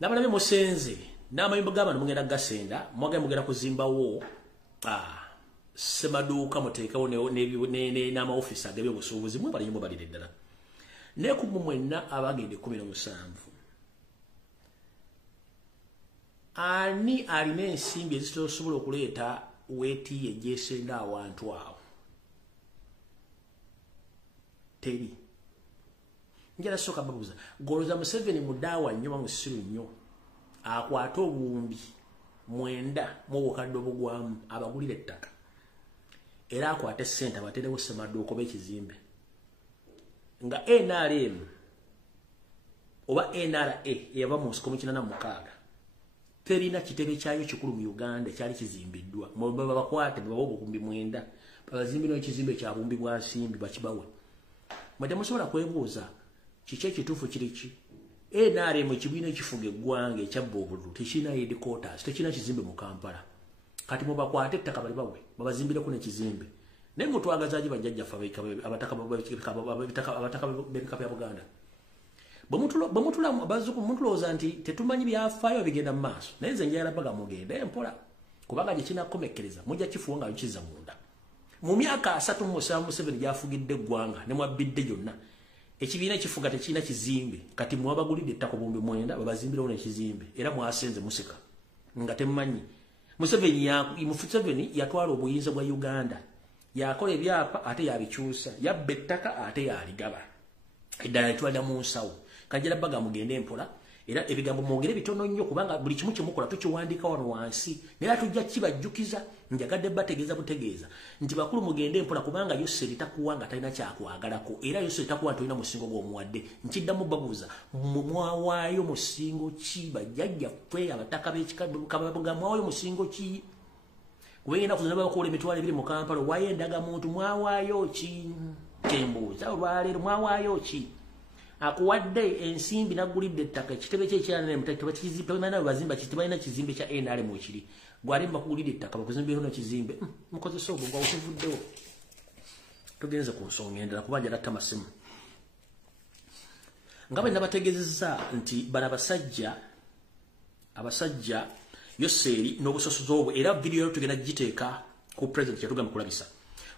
n'abalabe musenze n'amayumba g'abantu mugenda gasenda mwagenda mugenda kuzimbawo semaduuka muteekawo n'amaofisi ag'ebyobusuubuzi mwebali nnyo mwebalire ddala naye ku mwenna abagende 17 ani alina ensimbi ezitosobola okuleeta weeti egyesenda awantu awo teri njala soka babuza goloza Museveni mudawa nnyo musiru nnyo akwata obuwumbi 9 mu bukadde obugwamu abagulire ettaka era akwate ssente abaterewo semaduuko b'ekizimbe nga NRM oba NRA yava mu nsiko mu 86 terina kitebe kyayo kikulu mu Uganda kyali kizimbiddwa baba bakwate baba obukumbi 9 bazimbira ekizimbe kya bumbi bwa simbi bakibawe mwete musobola kwebuuza kiki ekituufu kiriki NRM kibiina ekifuga eggwanga ekyabba obululu tekirina headquarters tekirina kizimbe mu Kampala kati mubakwate ettaka bali bawe babazimbireko n'ekizimbe naye mutwagazaji bajjajjaffe abataka b'ebika bya Buganda bamutulooza nti tetumanyi byafaayo bigenda mu maaso naye nze njagala baga mugende empola kubanga gye kinakomekkereza mujja kifuwa nga kiza munda mu myaka 37 Museveni gyafugidde eggwanga ne mwabbidde gyonna ekibiina ekifuga tekirina kizimbe kati mwabagulidde ettaka bumbi 9 babazimbirewo n'ekizimbe era mwasenze musika nga temumanyi Museveni yatwala obuyinza bwa Uganda yakola ebyapa ate yabikyusa yabba ettaka ate yaligaba eddala yatwala mu nsawo kajira baga mugende empola era ebigambo mwogere bitono nnyo kubanga buli kimu kyemukola tukiwandika wano wansi era tujja kibajjukiza njagadde bategeeza butegeeza nti bakulu mugende empola kubanga Yoseri takuwanga talina kyakwagalako era Yoseri takuwa tolina musingo gw'omuwadde nkiddamu babuuza mwawaayo musingo ki bajjajjaffe abataka b'ekikababuga mwawaayo musingo ki kubagenda kuzina bakola emitwalo 2 mu Kampala waayo endagamuntu mwawaayo ki kembuuza olwaleero mwawaayo ki akuwadde ensimbi nagulidde ettaka kitebe kye kyana mtakitaba kizimbe bana bazimba kitibalina kizimbe kya NRM ekiri gwali mbakugulidde ettaka bakuzimbira no kizimbe mukoze sobo gwa usivuddewo tugenze ku nsonga endala kubanja latta masimu ngabe nabategezeza nti bana abasajja Yoseri n'obusosozo obwo era video tugenda giteeka ku president yatuga mukulabisa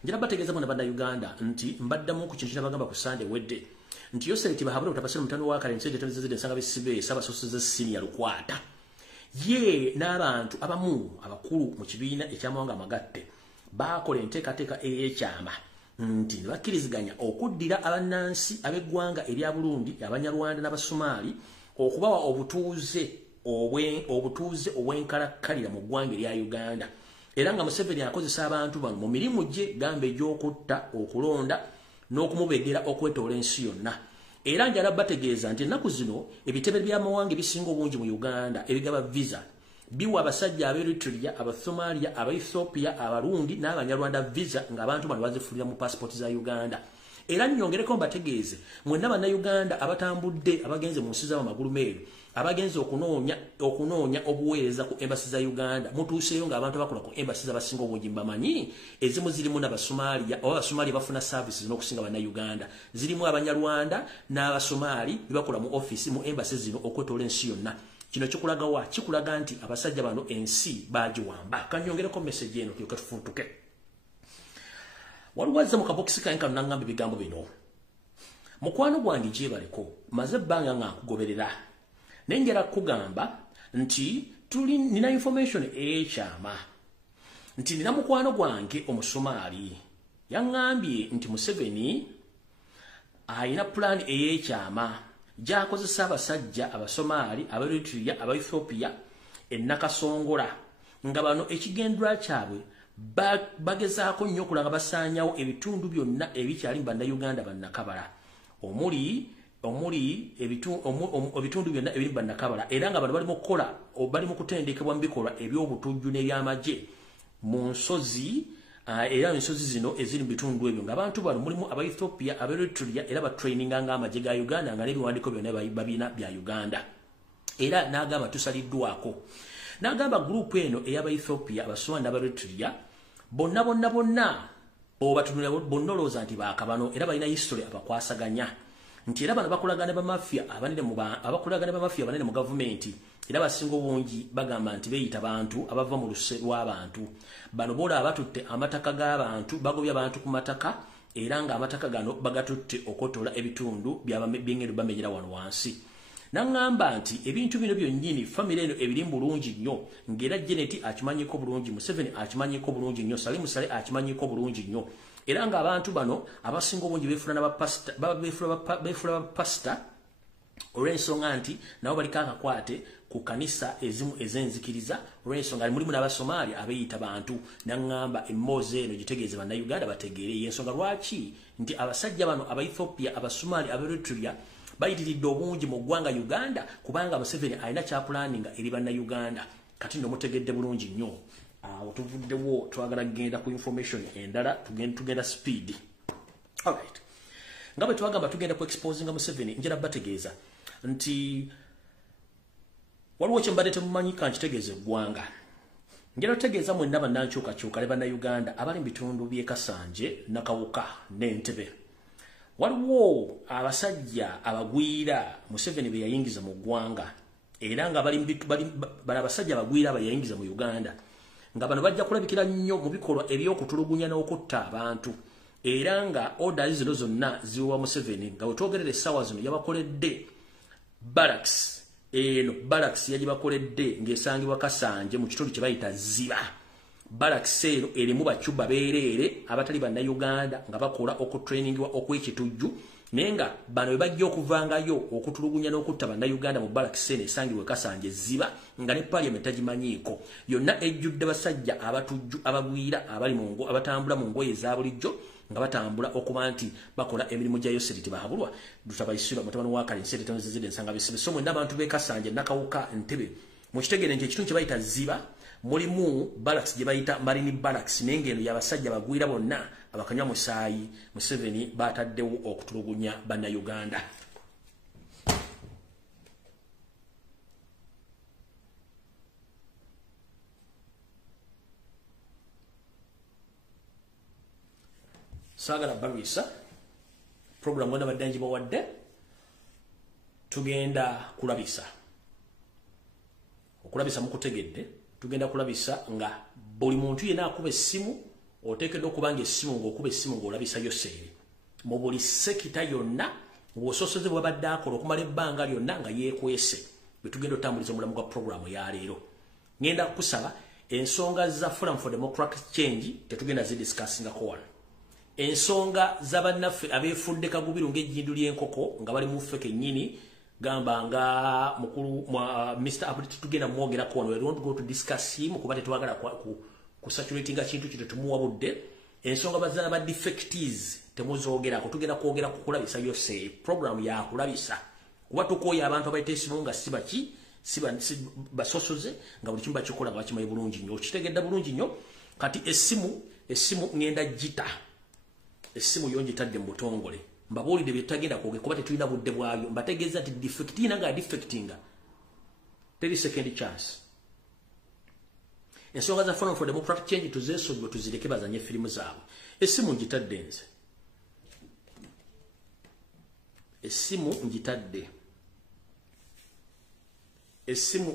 njira bategeza bana banda Uganda nti mbaddamu ku kintu kyabagamba ku Sunday wedde nti Yoseri tibahabula utapasira mutano wa kale nsete tezeze nsanga bisibe saba sosoze senior lukwata ye n'abantu abamu abakulu mu kibiina ekyamawanga amagatte bakola enteekateeka ey'ekyama nti bakkiriziganya okuddira abannansi ab'eggwanga erya Burundi Abanyarwanda n'Abasomali okubawa obutuuze obwenkalakkalira mu ggwanga erya Uganda era nga Museveni akozesa abantu bano mu mirimu gye gambe egy'okutta okulonda n'okumubegera okwetoola ensi yonna era njala bategeeza nti ennaku zino ebitebe by'amawanga ebisinga obungi mu Uganda ebigaba visa biwa abasajja ab'Eritrea Abasomalia Abaethiopia Abarundi n'Abanyarwanda visa ng'abantu bano bazifulira mu passport za Uganda era nnyongereko mbategeeze mwenna bannayuganda abatambudde abagenze mu nsi z'amagulu meeru abagenze okunoonya obuweereza ku embassy za Uganda mutuuseeyo ng'abantu bakola ku embassy z'abasinga obungi mbamanyi ezimu zirimu n'Abasomalia oba Abasomalia bafuna services n'okusinga bannayuganda zirimu Abanyarwanda n'Abasomali bakola mu office mu embassy zino okwetoola ensi yonna kino kikulaga wa kikulaga nti abasajja bano ensi bagiwamba kanyongereko message eno tulyoke tufuntuke waliwazza mu kabokisi kanka nangamba ebigambo bino mukwano gwange gyebaleko maze ebbanga nga nkugoberera nenjala kugamba nti nina information ekyama nti nina mukwano gwange Omusomaali yaŋŋambye nti Museveni ayina plan ey'ekyama gy'akozesa abasajja Abasomaali Abaeritrea Abaethiopia ennakasongola nga bano ekigendwa kyabwe bagezaako nnyo okulanga basaanyawo ebitundu byonna ebikyali mu bannayuganda bannakabala omuli ebitundu byonna ebiri mu bannakabala era nga bano bali mu kutendekebwa mu bikolwa eby'obutujju n'ebyamagye mu nsozi era ensozi zino eziri mu bitundu ebyo ng'abantu bano mulimu Abaethiopia Abaeritrea era batraininga ng'amagye ga Uganda nga n'ebiwandiiko byonna babina bya Uganda era n'agamba tusaliddwako n'agamba gurupu eno ey'Abaethiopia Abasomaali n'Abaeritrea bonna oba tunula bonnoloza nti bakabano era balina history abakwasaganya nti era bano bakolagana ba mafia abanene mu abakolagana ba mafia abanene mu government era basingo bungi bagamba nti beyita abantu abava mu luse lw'abantu bano bola abatutte amataka g'abantu bagobya abantu ku mataka era nga amataka gano bagatutte okotola ebitundu by'engendo bamenyera wano wansi nangamba nti ebintu bino byonnyini family eno ebiri bulungi nnyo ngera Janet akimanyiko bulungi Museveni akimanyiko bulungi nnyo Salimu Sale akimanyiko bulungi nnyo era nga abantu bano abasingo bungi befula n'abapasta befula bapasta olw'ensonga nti nabo baliko akakwate ku kanisa ezimu ezenzikiriza olw'ensonga mulimu n'Abasomalia abeeyita bantu nangamba emmoze eno gitegeeze bannayuganda bategeere y'ensonga lwaki nti abasajja bano Abaethiopia Abasomalia Aberitrea bayitiridde obungi mu ggwanga Uganda kubanga Museveni alina kyapulaninga eri bannayuganda kati nno mutegedde bulungi nnyo awo tuvuddewo twagala kugenda ku information endala tugenda speed alright nga bwe twagamba tugenda ku exposing Museveni njera bategeeza nti waliwo kyembadde temumanyika nkitegeeza eggwanga njera tutegeeza mwenna bannankyukakyuka ne bannayuganda abali mu bitundu by'e Kasanje Nakawuka n'Entebe waliwo abasajja abagwira Museveni be yayingiza mu ggwanga era nga bali abasajja abagwira abayayingiza mu Uganda nga bano bajja kulabikira nnyo mu bikolwa eby'okutulugunya n'okutta abantu era nga orders zino zonna ziwa Museveni nga wetwogerera essaawa zino yabakoledde barracks barracks yagibakoledde ng'esangibwa Kasanje mu kitundu kye bayita Ziba barracks eno erimu bacuba beerere abatali bannayuganda nga bakola okutrainingibwa okw'ekitujju naye nga bano bwe bajja okuvangayo okutulugunya n'okutta bannayuganda mu barracks eno esangibwa Kasanje Ziba nga ne parliament tagimanyiiko yonna ejjudde basajja abatujju abagwira abali mu ngo abatambula mu ngoye eza bulijjo nga batambula okuba nti bakola emirimu gya Yoseriti bahabulwa dutabayisira mutabani wa kale nsete tano zizide nsanga bisibe so mwenda abantu be Kasanje Nakawuka Entebe mu kitegere nti ekitundu kye bayita Ziba mulimu barracks gye bayita Marini barracks n'engendo y'abasajja bagwira bonna abakanywa musaayi Museveni bataddewo okutulugunya bannayuganda sagala barisa program wanda badanji bawadde tugenda kulabisa okulabisa mukutegedde tugenda kulabisa nga buli muntu yena akuba essimu oteekeddwa okubanga essimu ng'okuba essimu ng'olabisa yoseeri mu buli sekita yonna ng'ososoze bwabadde akola okumala ebbanga lyonna nga yeekwese bwe tugenda otambuliza omulamu gwa programu ya leero ngenda kusaba ensonga za Forum for Democratic Change tetugenda zidiscussingako wano ensonga za bannaffe abeefudde kagubiru ng'ejjindu ly'enkoko nga bali mu ffe kennyini gamba nga mukulu Mr. Abriti tugenda mwogerako wano we don't go to discuss him kuba tetwagala ku saturating kintu kito tumuwabudde ensonga bazana ba defectees temuzoogerako tugenda kwogera ku kulabisa yose program ya kulabisa kuba tukooya abantu abayitesimu nga siba basosoze nga buli kimu bakikola nga bakimanyi bulungi nnyo kitegedde bulungi nnyo kati essimu ngenda gita essimu yongitadde mu butongole mbabuulidde bye tutagenda kwogera kuba tetulina budde bwabyo mbategeeza nti defectina nga defectinga teri second chance ensonga za Forum for Democratic Change tuzeesonyiwe tuzireke bazanye firimu zaabwe essimu ngitadde nze essimu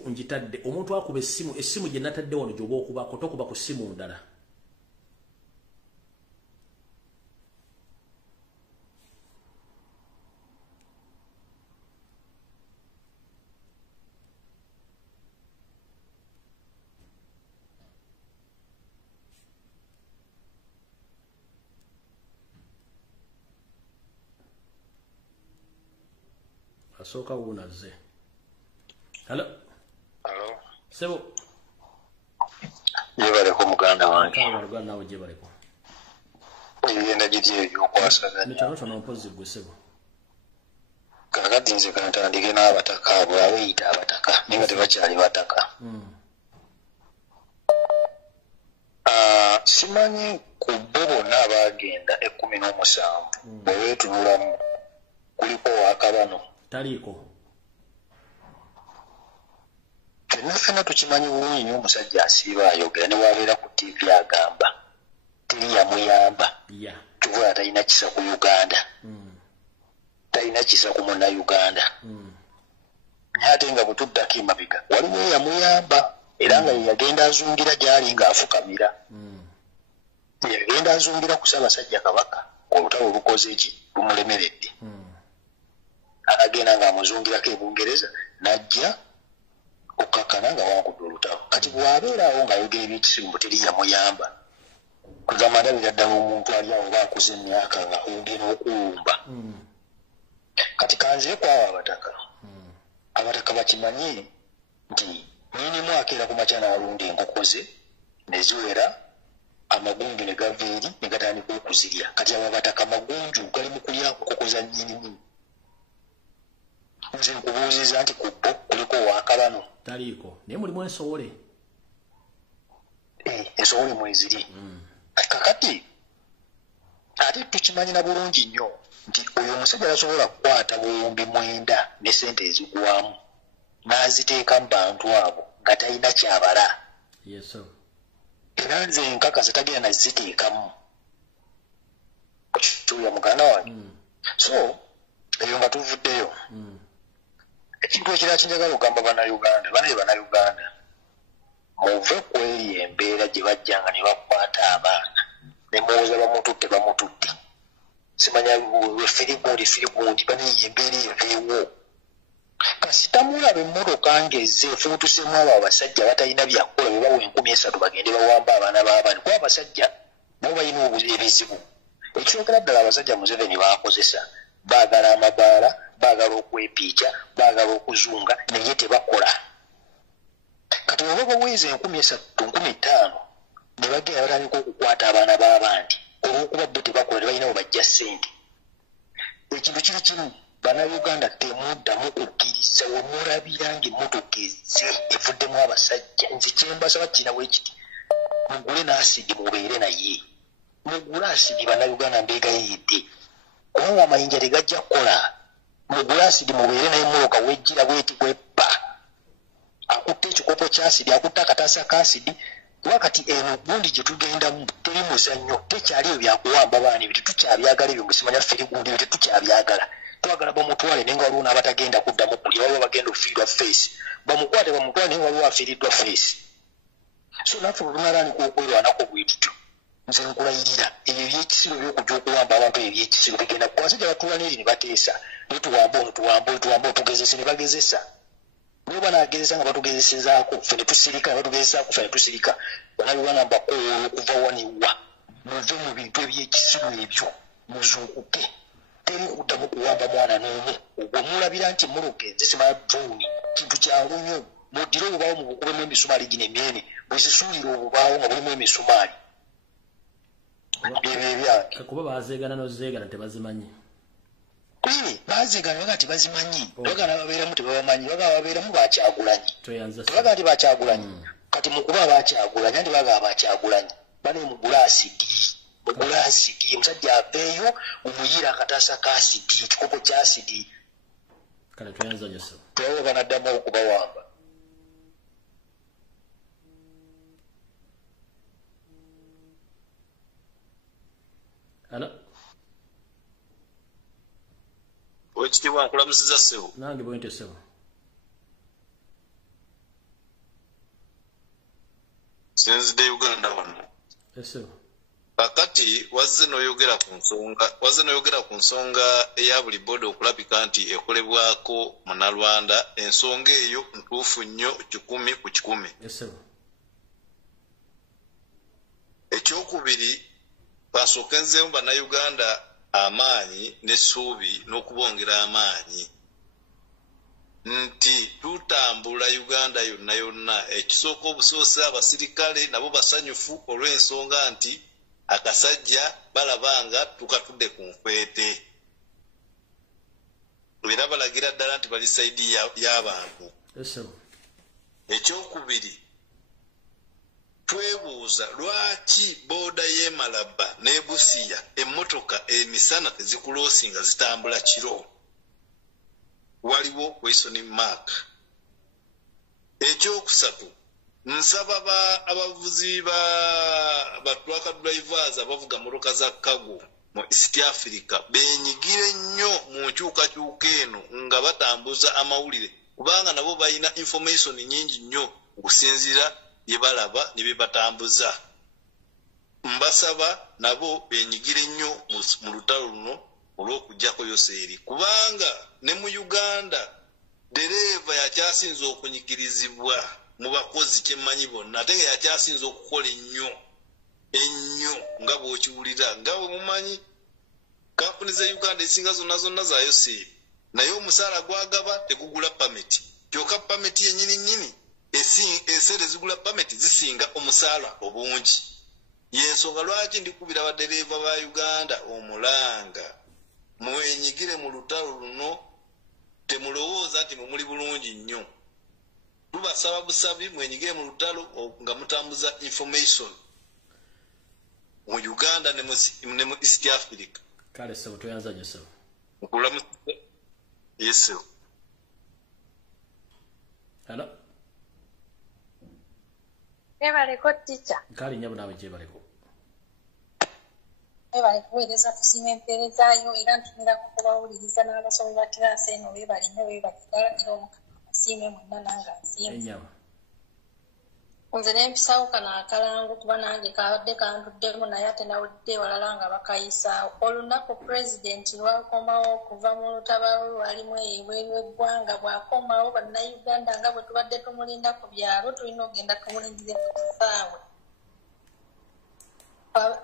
ngitadde omuntu akuba essimu gye natadde wano gy'oba okubako tokuba ku ssimu ndala asoka unaze hello sebo yebale ko muganda wange kana nawe jebale ko yenda gitiye yokwasaganya mitano na mpozi gwesebo kakati nze kantandike n'abataka abo abayita abataka niba tebakyali bataka simanyi ku bo bonna abagenda 17 bwewetunulamu kuliko wakabano taliko fena tukimanyi bulungi nnyo omusajja asiiba ayogera ne wabeera ku TV agamba teri yamuyamba yeah tuvola talina kisa ku Uganda talina kisa ku muna Uganda ate nga butuddako emabega waliwo yamuyamba era nga yagenda azungira gyali ng'afukamira yagenda azungira ku Ssaabasajja Kabaka olutalo lukoze eki lumulemeredde agenda ng'amuzungirako e Bungereza n'ajja okkakkana nga wankudde olutalo kati bw'abeerawo ng'ayogera ebyekisirimbo teri yamuyamba kugamba ndabira ddala omuntu ali awo baakuza emyaka nga ogenda okuwumba kati kanzire kwawo abataka bakimanye nti nyinimu akeera ku makya n'alunda enkoko ze ne ziwera amagunju ne gava eri ne gatandika okuzirya kati abo abataka magunju gali mu kulya nkoko za nyinimu nze nkubuuziza nti ku bbo kuliko waakabano taliiko naye mulimu ensowole ensowole mweziri kakati ate tukimanyira bulungi nnyo nti oyo omusajja yasobola kukwata buwumbi 9 ne sente ezigwamu n'aziteeka mu bantu abo nga talina kyabala era nze nkakasa tagenda naziteekamu kituya muganda wange so eyo nga tuvuddeyo ekintu ekirala kinjagala okugamba bannayuganda muve ku eyo embeera gye bajjanga ne bakwata abaana ne muwoza bamututte simanya firigundi baniyo embeera eyo ewo kasita mulaba emmotoka ng'ezze efuutusemu abo abasajja batalina byakukola bwe bawa 3,000 bagende bawamba abaana b'abaana kuba abasajja nabo balina ebizibu ekyokera ddala abasajja Museveni baakozesa baagala amabaala baagala okwepiica baagala okuzunga naye tebakola kati bwe baba baweeza 3,000 ne bagenda batandika okukwata abaana b'abandi olw'okuba bo tebakola tebalina bwe bajja ssente ekintu kiri kimu bannayuganda temuddamu kukkiriza we mulabira ng'emmotoka ezze evuddemu abasajja nze kyembasaba kirina bwe kiti mugule n'asidi mubeere naye mugule asidi bannayuganda mbeegayidde kubanga amayinja tegajja kukola mugule asidi mubeere naye mmoloka wejjira bweti bweppa akutte ekikopo ky'asidi akutte akataasa k'asidi kuba kati eno gundi gye tugendamu teri muzannyo tekyaliyo byakuwamba baana ebyo tetukyabyagala ebyo musimanya feri gundi ebyo tetukyabyagala twagala bamutwale naye nga waliwo n'abatagenda kuddamu kulya waliwo bagenda okufiirwa face bamukwate bamutwale naye nga waliwo afiiriddwa face so naffe bwe tunalaanika okwerwanako bwe tutyo nze nkulayirira ebyo ebyekisibo by'okujja okuwamba abantu ebyo ebyekisibo bigenda kubasajja batuula n'eri ne bateesa naye tuwambe ono tugezese ne bagezesa niba banagezesa nga batugezesezaako ffe ne tusirika batugezesaako ffe ne tusirika banabibana mbakoola okuva waniwa muve mu bintu ebyekisibo ebyo muzuukuke teri kuddamu kuwamba mwana n'omu ogwo mulabira nti mmoloka enzisimaya juuni kintu kyangu nnyo muddire obubaawo mu bukubemu emisumaali gino emyene bwezisuulira obubaawo nga bulimu emisumaali ebyo ebyange kuba bazeegana n'ozeegana tebazimanyi bazeegana baga tebazimanyi bagana babeeramu tebabamanyi baga babeeramu bakyagulanyi tebaga nti bakyagulanyi kati mukuba bakyagulanyi andi baga bakyagulanyi bane mugula asidi omusajja aveeyo omuyira akataasa ka asidi ekikopo kya asidi kale toyanza nyoso tebawe banaddamu okubawamba Oweekitiibwa nkulamusiza ssebo nange bwente ssebo sinzidde Uganda wano ssebo kakati wazze n'oyogera ku nsonga eya buli boda okulabika nti ekolebwako Munnalwanda ensonga eyo ntuufu nnyo 100 ekyokubiri basooka nzeemu bannayuganda amaanyi n'essuubi n'okubongera amaanyi nti tutambula Uganda yonna ekisooka obusoose abasirikale nabo basanyufu olw'ensonga nti akasajja balabanga tukatudde ku nfeete era balagira ddala nti bali sayidi y'abantu ekyokubiri twebuuza lwaki booda y'e Malaba ne Busia emmotoka emisana tezikuloosinga zitambula kiro waliwo question mark ekyokusatu nsaba abavuzi ba truck drivers abavuga motoka za cargo mu East Africa benyigire nnyo mu nkyukakyuka eno nga batambuza amawulire kubanga nabo bayina information nyingi nnyo okusinziira bye balaba ne bye batambuza. Mbasaba nabo benyigire nnyo mu lutalo luno olw'okujjako yoseeri kubanga ne mu Uganda dereva yakyasinza okunyigirizibwa mu bakozi kyemmanyi bonna ate nga yakyasinza okukola ennyo nga bw'okiwulira nga bwe mumanyi kampuni za Uganda esinga zonna za yoseeri naye omusaala gwagaba tegugula pameti kyokka pameti yennyini enseera ezigula pameti zisinga omusaala obungi. Yensonga lwaki ndikubira badereva ba Uganda omulanga mwenyigire mu lutalo luno temulowooza nti muli bulungi nnyo. Tubasaba busabi mwenyigire mu lutalo nga mutambuza information mu Uganda ne mu East Africa. Kale sebo toyanza nyo sebo. Nkulamu yes. Hello. Ebaleko teacher. Kale nyabo nawe je baleko. Ebale kuweereza tusima empeerezaayo era ntumira kubawuliriza n'abasomi ba kiraasi eno beebali nnyo beebalidala era omukama asiime mwenna nange nsiima. Enyama. Nze n'empisawo kano akalangu kuba nange kabadde kantuddemu naye ate nawulidde ewalala nga bakayisaawo. Olunaku pulezidenti lwakomawo okuva mu lutabaalo lwalimu ebweru w'eggwanga bw'akomawo bannayuganda nga bwe tubadde tumulinda ku byalo tulina okugenda tumulindire ku kisaawe.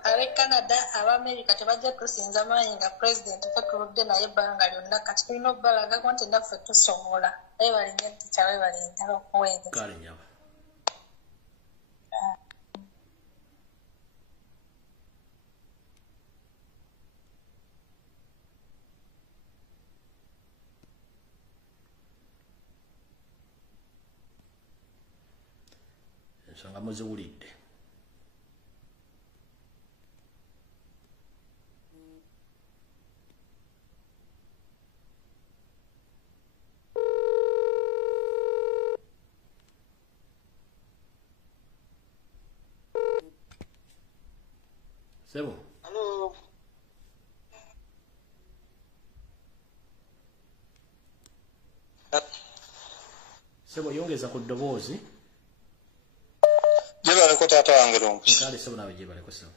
Abe Canada Abamerika tebajja tusinza maanyi nga pulezidenti ffe tuludde naye ebbanga lyonna kati tulina okubalagako nti naffe tusobola. Weebale nnyo ttica weebale ntala okuweereza. Kale nyabo. Ensonga muziwulidde. Sebo. Hello. Sebo yongeza ku ddoboozi. Jeba ko tata wange longo. Kale sebo nawe je baleko sebo.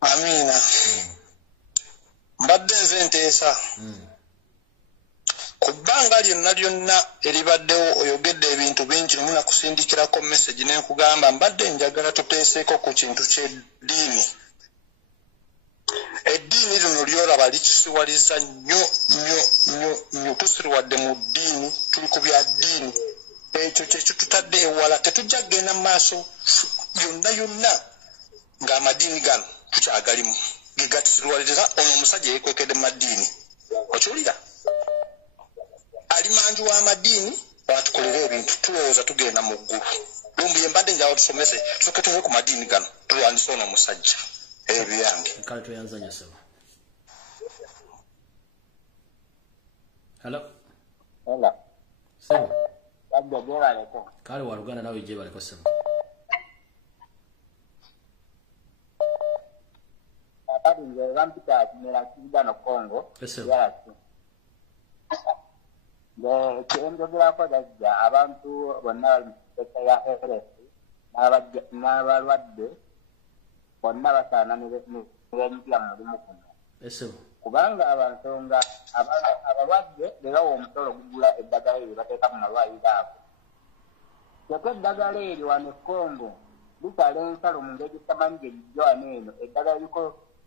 Amina. Mbadde nze nteesa. Kubanga lyonna eribaddewo oyogedde ebintu bingi muna kusindikirako message ne nkugamba mbadde njagala tuteeseeko ku kintu ky'eddiini. Eddiini lino lyolaba likisiwaliza nnyo tusirwadde mu ddiini tuli ku bya ddiini. Ekyo kyekyo tutadde ewala tetujja kugenda mu maaso yonna ng'amadiini gano tukyagalimu gegatusirwaliriza ono omusajja yeekwekedde mu maddiini. Okiwulira? Ali manju w'amadiini batukolera ebintu tulowooza tugenda mu ggulu. Lumbuye mbadde njagala tusomese tusooke tuve ku madiini gano tulwanyise ono omusajja. Ebyo yange. Kale toyanzanya sebo. Hello. Hello. Sebo. Wajja je baleko. Kale waluganda nawe je baleko sebo. Akadi nze bampita kimera kigano Kongo. Sebo. Endogerako jajja abantu bonna bali mu sekta ya heresi n'abalwadde bonna basaana ne benyigira mu mulimu guno. Kubanga abansonga abalwadde bebawa omusolo gugula eddagala eryo bateeka mu malwaliro ago. Kyokka eddagala eryo wano Kongo lisala ensalo mu ngeri tamanyi gye lijja wano eno eddagala eriko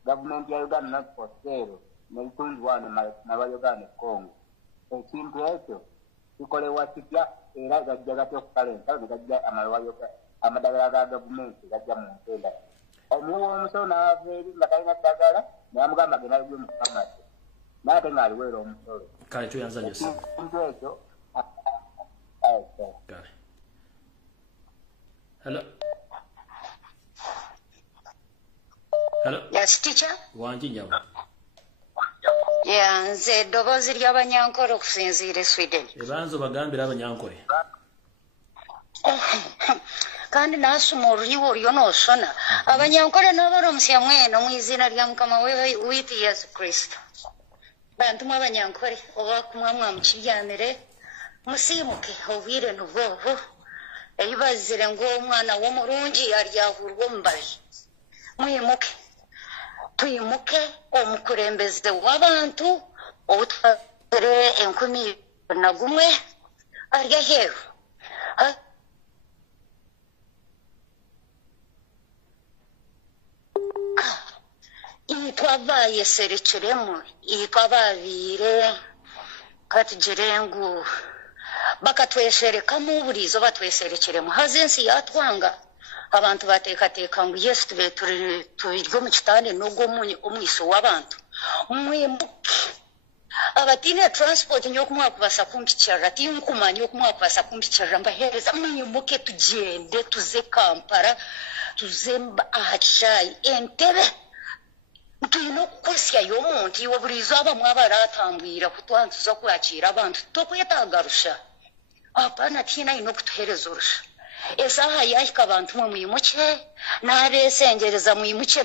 gavumenti ya Uganda not for sale nelitundibwa wano n'abayuganda e Kongo. Ekintu ekyo kikolebwa kitya era gajja gatya okusala ensalo ne gajja amalwaliro amadagala ga gavumenti gajja mu nteera. Omuwa omusolo n'ava eri nga talina ddagala n'amugamba agenda alibwe mu famasi n'ate ng'aliweera omusolo. Kale tuyanzanya sebo. Ekintu ekyo kale. Hello. Hello. Yes, teacher. Wanji nyawo. Yeah, nze eddoboozi ly'abanyankole okusinziira e Sweden. Ebanzo bagambira abanyankole. kandi nasumura uriyo nosona abanyankore n'abaromusya mwene mu izina rya Mukama w'iti Yesu Kristo bantu m'abanyankore oba kumwamwa mukiryanire musimuke obwire n'ubwobo eyibazire ngo umwana w'omurungi yaryahurwa mbaye mwimuke tuyimuke omukurembeze w'abantu obutware 11 arya heru itwabaye serekeremo itwababire katijirengu bakatwesherekamo uburizo batweserekeremo hazensi yatwanga abantu batekateka ngo Yesu tube tubiryo mu kitane nubwo umwiso w'abantu mwimuke abatine transport nyo kumwakubasa kumpicara tinkumanya yo kumwakubasa kumpicara mbahereza mwimuke tugende tuze Kampala tuzemba ahachayi Entebe tuyino kusya y'omuntu iwo burizo abamwe abaratambwira kutwantuza kwakira abantu tokwetagarusha apana tina ino kutuhereza urusha esaha yahika abantu mu mwimuke nabesengereza mwimuke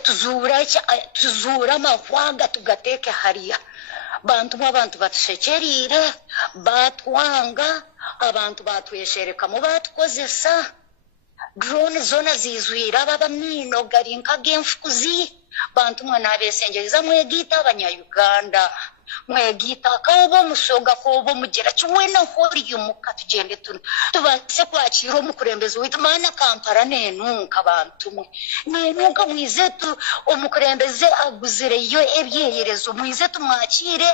tuzura amahwaga tugateke hariya abantu batushekerire batwanga abantu batweshereka mu batkozesa drone zona zizwira baba mino garinka gemfukuzi bantu mwana besengereza mwegita abanya-Uganda mwegita kabo musoga kobo mugera kiwena hori yumuka tugende tubase kwakira umukurembezi witumana Kampala nenunka bantu mwe nenunka mwizetu umukurembeze aguzire yo ebyeyerezo mwizetu mwakire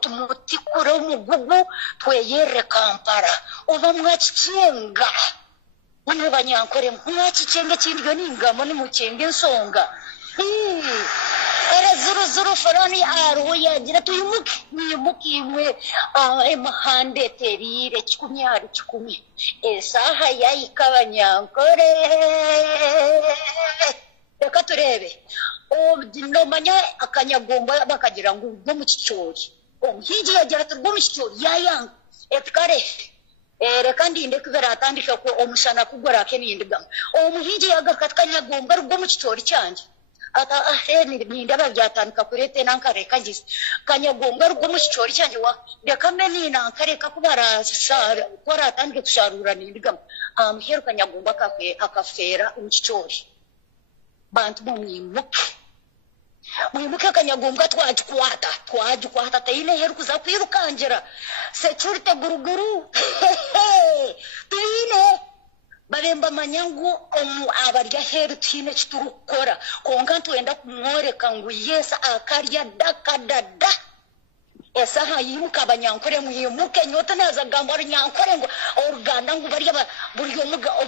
tumutikure umugugu tweyere Kampala oba mwakicenga mwe banyankore mwakicenga kindiyo ningamo ni mukenge nsonga era zuru farani aruho yagira tuyimuke mwimuke imwe emahande terire 10 esaha yayika abanyankore reka turebe no manya akanyagomba bakagira ngo ubwo mu kicori omuhigi yagira turwo mu kicori yayanga etkare reka ndinde kubera atandika ko omushana kugora kenindiga omuhigi yagakatkanyagombwa rwo mu kicori cyanje ata ni ndaba byatanika kurete nankareka ngise kanyagombwa rwo mu kicori cyanje wa reka meni nankareka kubara sara kora atandike tusharura nindiga amheru kanyagombwa akafera mu kicori bantu mwimuke kanyagombwa twajukwata tayine heru kuza kwirukangera security guruguru tuyine babemba manyangu abarya heru tine kiturukora konka twenda kumworeka ngo Yesu akarya dakadada esaha yimuka abanyankore mwimuke nyota naza gambara nyankore ngo Uganda ngo barya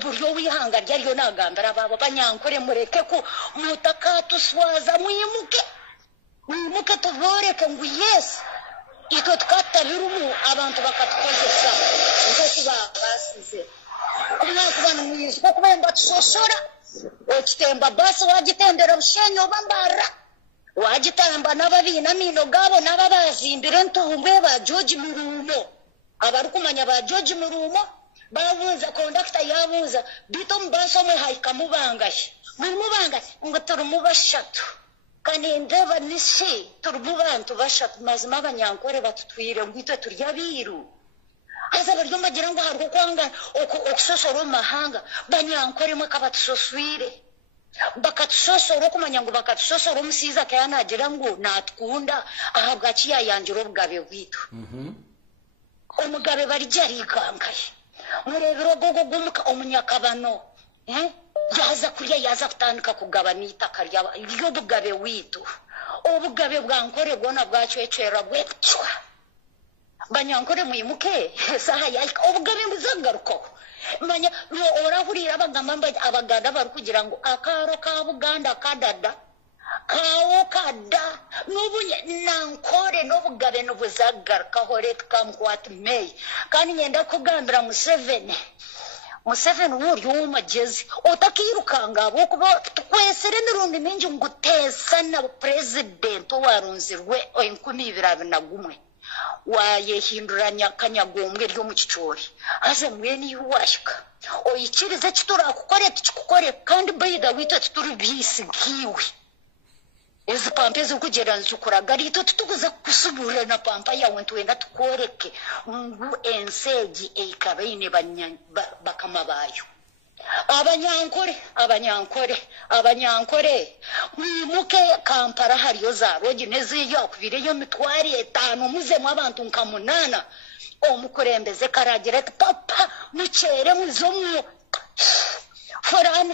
buryo wihanga ryaryo nagambara baba banyankore mureke ko mutakatuswaza mwimuke tuvoreke ngo Yesu ito tukatabirumu abantu bakatkozesa ngo basize umwana mwizi ko kubemba tusosora okitemba basi wagitendera bushenyo bambara wagitamba n'ababina mino gabo n'ababazimbire ntumbwe ba George Murumo abarukumanya ba George Murumo babuza conductor yabuza bito mbaso mwe haikamubangaye ngo turumubashatu kandi ndeba nisi turububantu bashatu mazima abanyankore batutwire ngwitwe turya biru aza baryo magira ngo harwo kwanga okusosoro mahanga banyankore mwe kabatusoswire bakatusosoro kumanya ngo bakatusosoro musiza kayanagira ngo natkunda ahabwa kiyayanjiro bugabe bwitu omugabe bari jarikangaye murebero gogo gumuka omunyakabano yaza kuriya yaza kutandika kugabana itaka ryaba iryo bugabe witu obugabe bwankore gona bwacwecera bwetwa banyankore mwimuke saha yalika obugabe mbuzagaruko manya orahurira abagamba abaganda bari kugira ngo akaro ka Buganda kadada kawo kada nubunye nankore nobugabe nobuzagaruka hore tkamkwat May kandi nyenda kugambira Museveni wuri umagezi otakirukanga abo kuba twesere nirundi minji ngutesa na president warunzirwe 2021 wayehinduranya kanyagombwe ryo mu kicori aze mwene yuwashika oyikirize kitura kukore tukukore kandi bayida wita kituru bisigiwe ezi pampa ezikugera nzukuraga rito tutuguza kusubura na pampa yawe ntwenda tukoreke ngu enseji eikabeine bakama bayo abanyankore muke Kampala hariyo za rogi neziyo kubireyo mitwari 5 muzemu abantu nkamunana omukurembeze karagira papa muchere muzomu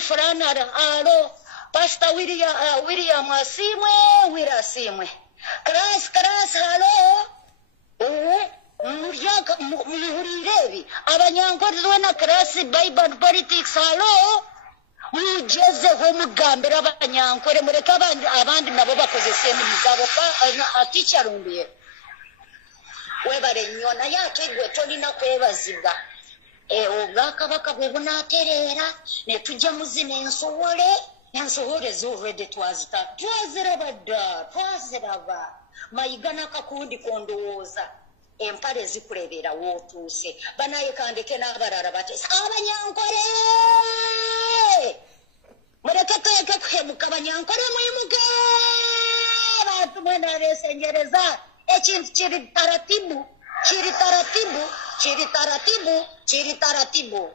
Foranara alo Pastor William Asimwe Kras halo Murirebi abanyankore wena Kras Bible politics halo mujeze ho mugambira abanyankore mureka abandi nabo bakoze semi muzabo aticyarumbiye webare nyona yake gwe tolina kwebazibwa obwakabaka bwe bunaterera ne tujja muzina ensohole z'already twaziraba mayigana kakundi kondowooza empale zikulebeera wootuuse banaye kandeke n'abalala batesa abanyankore mureke teeke kuhemuka abanyankore mwimuge bantu mwena besengereza ekintu kiri taratibu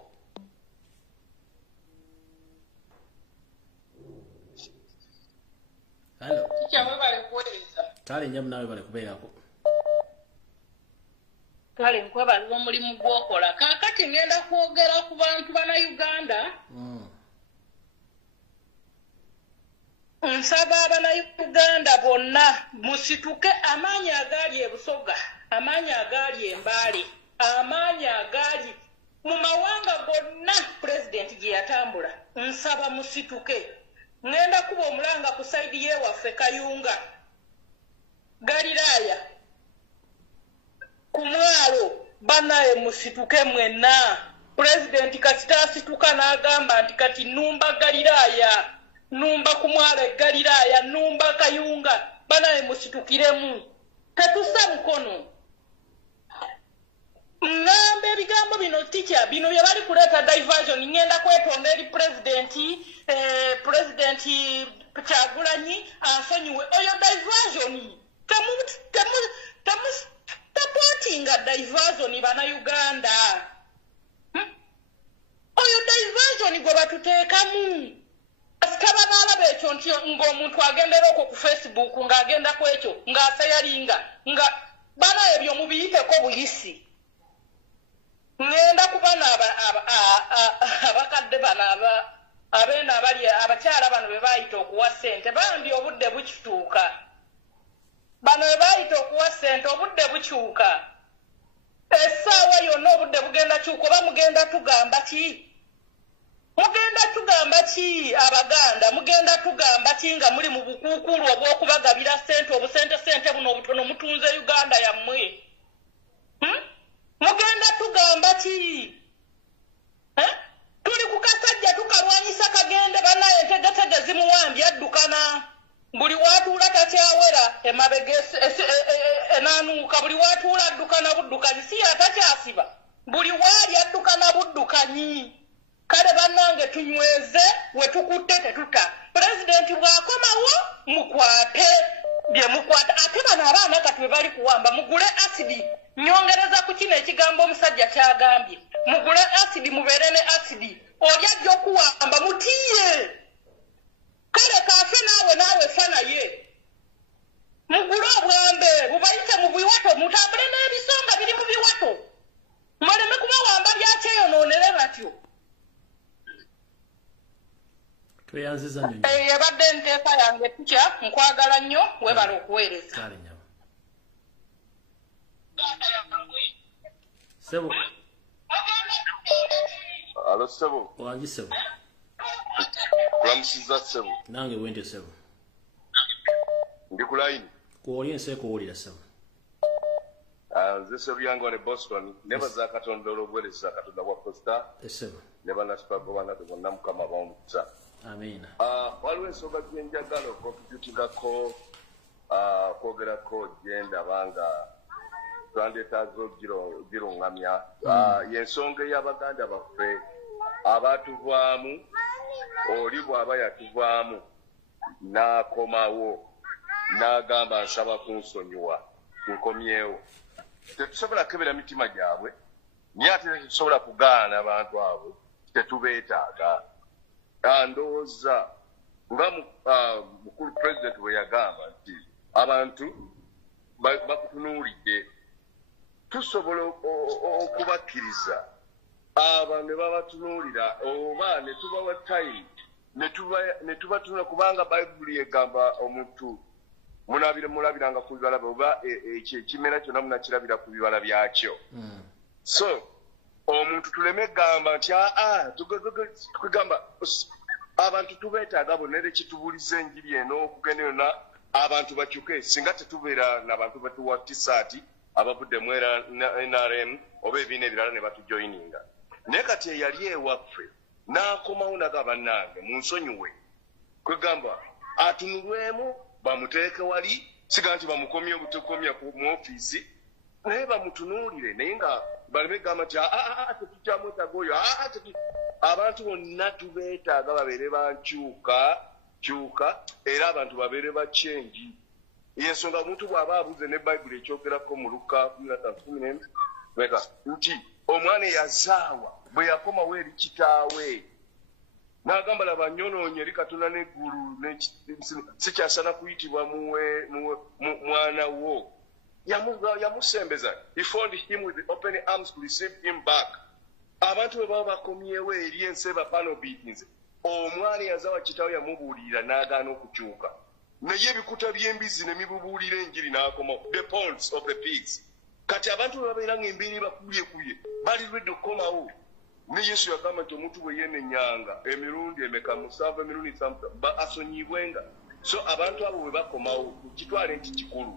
Hello. Kichawe bale kuweza. Kale nyamu nawe bale kubeerako. Kale nkweba mulimu gwokola. Kakati ngenda kwogera ku bantu bana Uganda. Nsaba abana Uganda bonna musituke amaanyi agali ebusoga, amaanyi agali embale, amaanyi agali mu mawanga gonna president gye yatambula. Nsaba musituke. Ngenda kuba omulanga ku side ye waffe Kayunga. Galilaya. Kumwalo banaye musituke mwenna. President kasita asituka n'agamba nti kati numba Galilaya. Numba kumwale Galilaya, numba Kayunga, banaye musitukiremu. Tetusa mukono. Ngambe bigambo bino teacher, bino byabali kuleta diversion ngenda kwetonda eri president Kyagulanyi asonyiwe oyo diversion. Supportinga diversion bana Uganda. Oyo diversion gwe batuteekamu. Asikaba nalabe ekyo nti ng'omuntu agendera okwo ku Facebook ng'agenda ku ekyo ng'aseyalinga nga bana ebyo mubiyiteko buyisi. Ngenda kubana abakadde bana abeena abali abakyala bano be bayita okuwa ssente bambi obudde bukituuka. Bano be bayita okuwa ssente obudde bukyuka. Essaawa yonna obudde bugenda kyuka oba mugenda tugamba ki? Mugenda tugamba ki Abaganda? Mugenda tugamba ki nga muri mu bukuukulu obw'okubagabira ssente obusente buno obutono mutunze Uganda yammwe? Mugenda tugamba ki? Tuli ku kasajja tukalwanyisa kagende banaye entegetege zimuwambye addukana. Buli watuula takyawera emabega enaanuuka buli watuula addukana buddukanyi si atakyasiba. Buli waali addukana buddukanyi. Kale bannange tunyweze we tukutte tetuta. President bw'akomawo mukwate bye mukwata ate bano abaana kati bali kuwamba mugule acid. Nyongereza ku kino ekigambo omusajja kyagambye. Mugule acid mubeere ne acid. Oli ajja okuwamba mutiye. Kale kafe naawe fana ye. Mugule obwambe bubayite mu biwato mutambule n'ebisonga biri mu biwato. Muleme kubawamba byakyeyonoonere batyo. Tweyanziza nnyo. Yabadde enteeka yange tutya nkwagala nnyo webala okuweereza. Kale nnyo. Sebo. Alo Sebo. Wangi Sebo. Kulamusiza Sebo. Nange wente Sebo. Ndi ku line. Kuwulira nseko kuwulira Sebo. Nze Sebo yange wane Boston. Nebaza Katonda olw'obuweereza Katonda bwa Costa. Sebo. Ne bannasipago banatu bonna Mukama bawumutsa. Amina. Waliwo ensonga gye njagala okukontributingako kwogerako gye ndaba nga twandetaaza ogirungamya. Y'ensonga ey'Abaganda baffe abatuvaamu oli bw'aba yatuvaamu n'akomawo n'agamba nsaba kunsonyiwa nkomyewo tetusobola kebera mitima gyabwe naye ate tetusobola kugaana abantu abo tetubeetaaga ndowooza nga mukulu president bwe yagamba nti abantu bakutunuulidde tusobola okubakkiriza abantu ne babatunuulira oba ne tubawa time ne tubatunula kubanga bayibuli egamba omuntu mulabiranga ku bibala oba ekimera kyonna munakirabira ku bibala byakyo. So omuntu tuleme gamba nti tugamba abantu tubeetaaga bonna era ekitubuliza enjiri eno okugenda yonna abantu bakyuke singa tetubeera n'abantu batuwa tisaati abavudde mu NRM oba ebiina ebirala ne batujoyininga. Naye kati eyali ewaffe n'akomawo naga bannange munsonyiwe kwegamba atunulwemu bamuteeke wali siga nti bamukomye obutukomya mu ofiisi naye bamutunuulire naye nga baleme gamba nti tetukyamwetaaga oyo abantu bonna tubeetaaga babeere bankyuka era abantu babeere bakyenji yensonga omuntu bw'aba abuze ne bayibuli ekyogerako mu Luka 10 nti omwana eyazaawa bwe yakomawo eri kitaawe n'agamba laba nyonoonye eri Katonda n'eggulu sikyasana kuyitibwa mwana wo yamusembeza. He found him with open arms to receive him back. Abantu bwe baba bakomyewo eri enseba panel beatings omwana eyazaawa kitaawe yamubuulirira n'agaana okukyuka naye ebikuta by'embizi ne mibubuulira enjiri n'akomawo the ponds of the pigs. Kati abantu bwe babeera ng'embeera bakubyekubye bali lwedde okukomawo ne Yesu yagamba nti omuntu bwe yeenenyanga emirundi emeka 7 emirundi 7 asonyibwenga. So abantu abo bwe bakomawo kitwale nti kikulu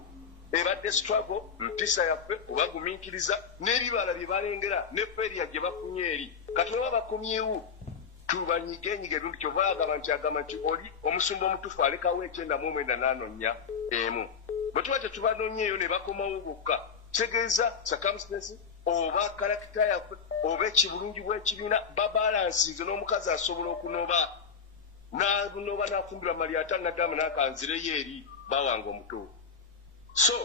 ebadde struggle mpisa yaffe obagumiikiriza n'ebibala bye balengera ne feria gye bafunye eri kati bwe bakomyewo tubanyigenyige lundi kyova agamba nti oli omusumba omutufu alekawo 9 n'anonya emu bwe tuba tetubanonyeeyo ne bakomawo bokka kitegeeza circumstances oba karakita yaffe oba ekibulungi bw'ekibiina babalansinze n'omukazi asobola okunoba n'afumbirwa maliyata naddamu n'akanzireyo eri bawanga omutuufu. So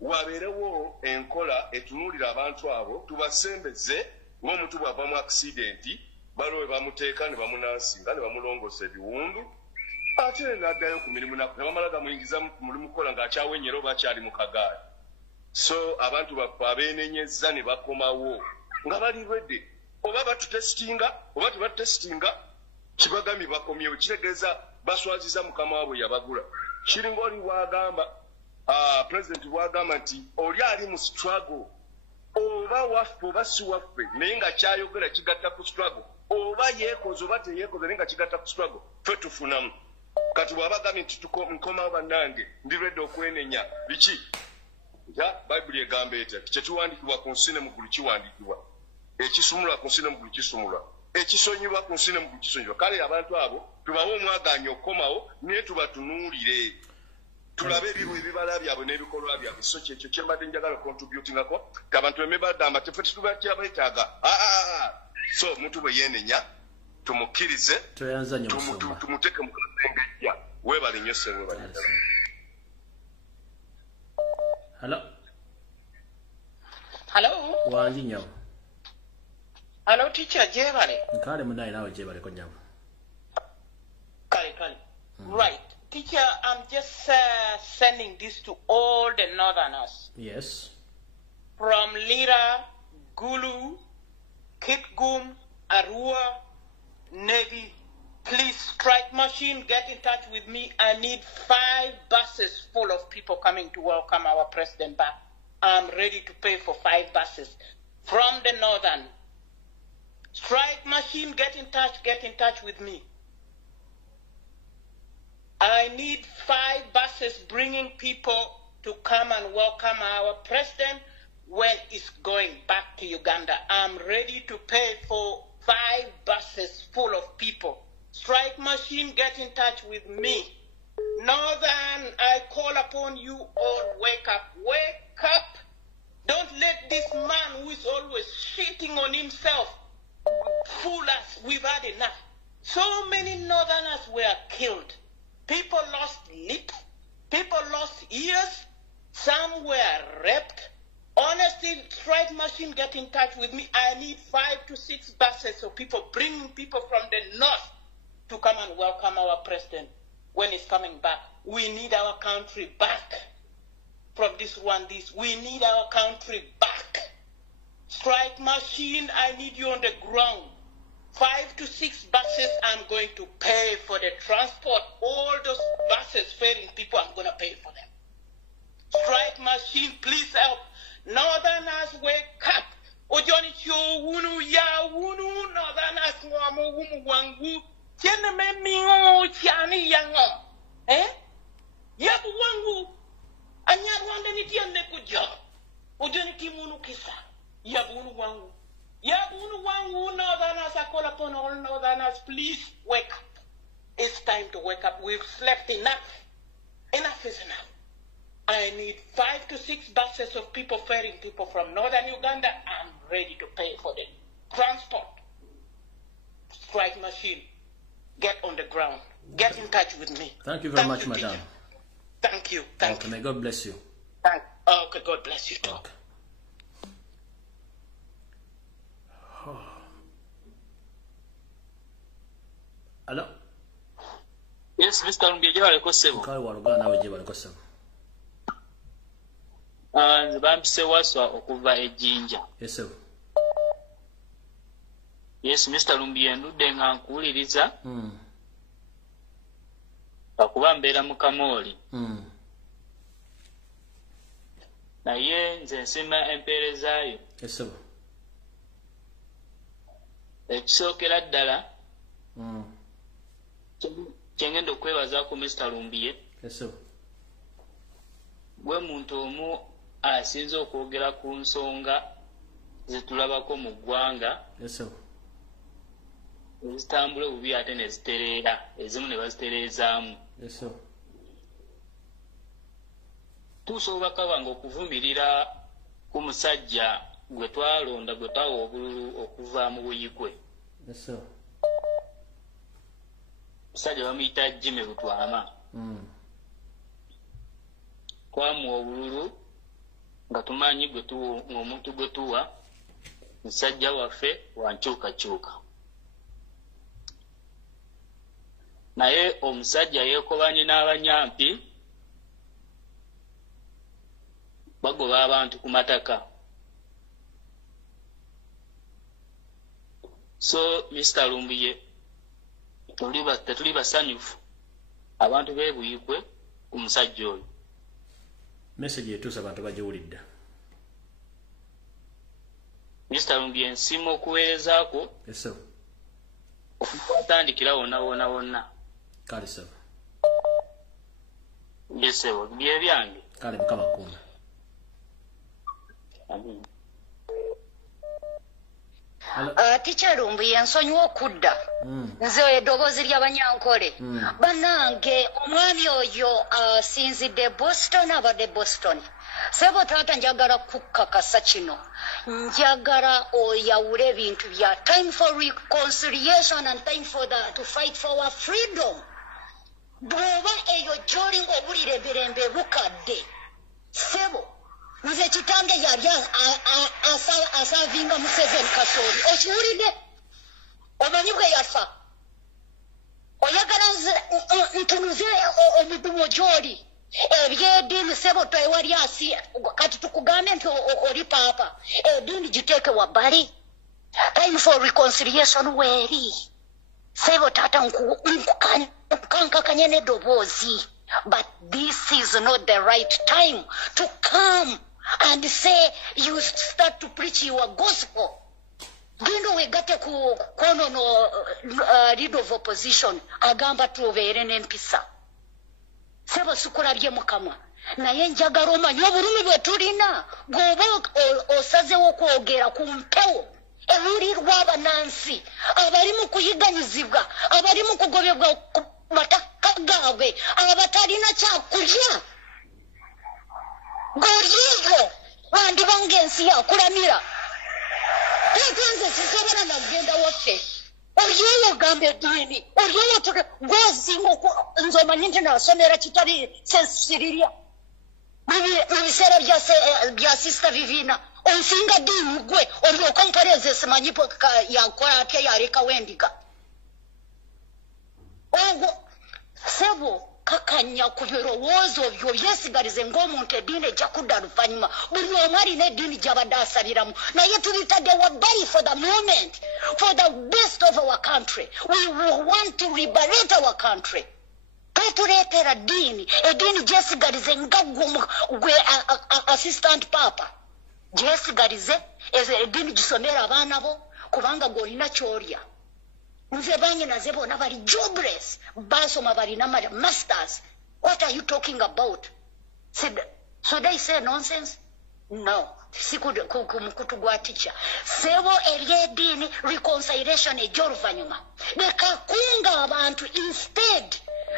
wabeerewo enkola etunuulira abantu abo tubasembeze ng'omuntu bw'ava mu accidenti baliwe bamuteeka ne bamunansinga ne bamulongoosa ebiwundu ate n'addayo ku mirimu ne bamala gamuyingiza mu mulimu kukola ng'akyawenyera oba akyali mu kagaali. So abantu baffe abeenenyezza ne bakomawo nga bali lwedde oba batutesitinga oba tebatutesitinga kibagambye bakomyewo kitegeeza baswaziza mukama waabwe yabagula. Kiringa oli bw'agamba president bw'agamba nti oli ali mu struggle oba waffe oba si waffe naye nga kyayogera kigatta ku struggle oba yeekoze oba teyeekoze naye nga kigatta ku struggle ffe tufunamu. Kati bw'abagambye nti nkomawo bannange ndi lwedde okwenenya biki bayibuli egamba etya kyekiwandiikibwa ku nsi ne mu ggulu kiwandiikibwa ekisumulwa ku nsi ne mu ggulu kisumulwa ekisonyibwa ku nsi ne mu ggulu kisonyibwa. Kale abantu abo tubawe omwagaanya okukomawo naye tubatunuulire tulabe ebibala byabwe n'ebikolwa byabwe. So kyekyo kyembadde njagala contributingako abantu beme bagamba teffe tetubakyabetaaga so omuntu bwe yeenenya tumukkirize tumuteeke mu kasengejja weebale nnyo ssenga weebale. Hello. Wanji nyawo. Hello teacher jebale. Nkale munayi nawe jebale ko nyawo. Kale. Right. Teacher, I'm just sending this to all the northerners. Yes. From Lira, Gulu, Kitgum, Arua, Navy. Please, strike machine, get in touch with me. I need 5 buses full of people coming to welcome our president back. I'm ready to pay for 5 buses from the northern. Strike machine, get in touch with me. I need 5 buses bringing people to come and welcome our president when he's going back to Uganda. I'm ready to pay for 5 buses full of people. Strike machine, get in touch with me. Northern, I call upon you all, wake up. Wake up. Don't let this man who is always shitting on himself fool us. We've had enough. So many northerners were killed. People lost lip. People lost ears. Some were raped. Honestly, strike machine, get in touch with me. I need 5 to 6 buses so people bring people from the north to come and welcome our president when he's coming back. We need our country back from this one. We need our country back. Strike machine, I need you on the ground. 5 to 6 buses, I'm going to pay for the transport. All those buses ferrying people, I'm going to pay for them. Strike machine, please help. Northerners, wake up. Ojoni cho wunu ya wunu. Northerners wamo wumu wangu. Tiene me mingo chiani yango. Yabu wangu. Anyar wande ni tiene kujo. Ojoni kimunu kisa. Yabu wunu wangu. Yabu wangu. Northerners, I call upon all northerners, please wake up. It's time to wake up. We've slept enough. Enough is enough. I need 5 to 6 buses of people ferrying people from northern Uganda. I'm ready to pay for the transport. Strike machine, get on the ground. Get in touch with me. Thank you very much, madam. Teacher. Thank you. Thank you. May God bless you. Okay, God bless you too. Okay. Hello? Yes, Mr. Lumbuye, Kale walugana nawe gye baliko ssebo. nze bampise waswa okuva ejjinja. Yes, sir. Yes, Mr. Lumbuye, ndudde nga nkuwuliriza. Lwakuba mbeera mu Kamooli. Naye nze nsiima empeerezaayo. Yes, sir. Ekisookera ddala kyengenda okwebazaako Mr. Lumbuye. Yes, sir. Gwe muntu omu asinze okwogera ku nsonga zetulabako mu ggwanga. Yes, sir. Ezitambula obubi ate ne zitereera, ezimu ne bazitereezaamu. Yes, sir. Tusobola bwange okuvumirira ku musajja gwe twalonda, gwe twawa obululu okuva mu buyigwe. Yes, sir. Musajja bamuyita Jimmy Butwama. Twamuwa obululu nga tumanyi omuntu gwe tuwa musajja waffe wankyukakyuka. Naye omusajja yeekobanye n'abanyampi bagoba abantu ku mataka. So, Mr. Lumbuye, tetuli basanyufu abantu beebuyigwe ku musajja oyo. Message etuusa abantu bagiwulidde. Mr. Lumbuye, nsiima okuweerezaako. Yes, sir. Okutandikira wonna. Kale, sir. Yes, sir. Bye byange. Kale, Mukama akuuma. Amen. Teacher Lumbuye, nsonyiwa okudda. Nze eddoboozi ly'Abanyankole. Bannange, omwami oyo asinzidde Boston, abadde Boston. Sebo taata njagala kukakasa kino. Njagala oyawule ebintu bya time for reconciliation and time for to fight for our freedom. Bw'oba eyo gy'oli ng'obulira emirembe bukadde. Sebo, nze kitange yali asavinga Museveni Kasooli. Okiwulidde? Omanyi bwe yafa? Oyagala ntunuze omudumo gy'oli. Ebyeddiini Sebo tewali asi kati tukugambe nti oli paapa. Eddiini giteeke wabbali. Time for reconciliation weeri. Sebo taata nkankakanye n'eddoboozi. But this is not the right time to come and say you start to preach your gospel. Gendo wegatte ku kono no leader of opposition agamba tubeere n'empisa. Sebo sikulabye Mukama. Naye njagala omanyi obulumi bwe tulina bw'oba osazeewo okwogera ku mpewo ewulirwa abanansi abali mu kuyiganyizibwa abali mu kugobebwa ku mataka gaabwe abatalina kyakulya. Goliigo wandibanga ensi yakulamira. Nze sisobola nagenda waffe Oriyo gambe dini. Oriyo tuke gozingo nzoma nyinti na somera chitari sensiriria. Mwisera bya sister Vivina. Onsinga dini gwe. Oriyo konkareze semanyipo ya kora ake ya reka wendiga. Ogo sebo kakanya kubirowoozo byo byesigalize ng'omuntu eddiini ejja kudda luvannyuma buli omu alina eddiini gy'abadde asabiramu naye tulitadde wabbali for the moment for the best of our country we want to liberate our country tuleetera eddiini gyesigalize nga gwe assistant papa gyesigalize eddiini gisomera abaana bo kubanga gw'olina ky'olya nze bange naze bona bali jobless basoma balina masters. What are you talking about? Should I say nonsense? No. Sikutugwa teacher. Sebo eliedini reconciliation ejoluvanyuma. Nekakunga abantu instead.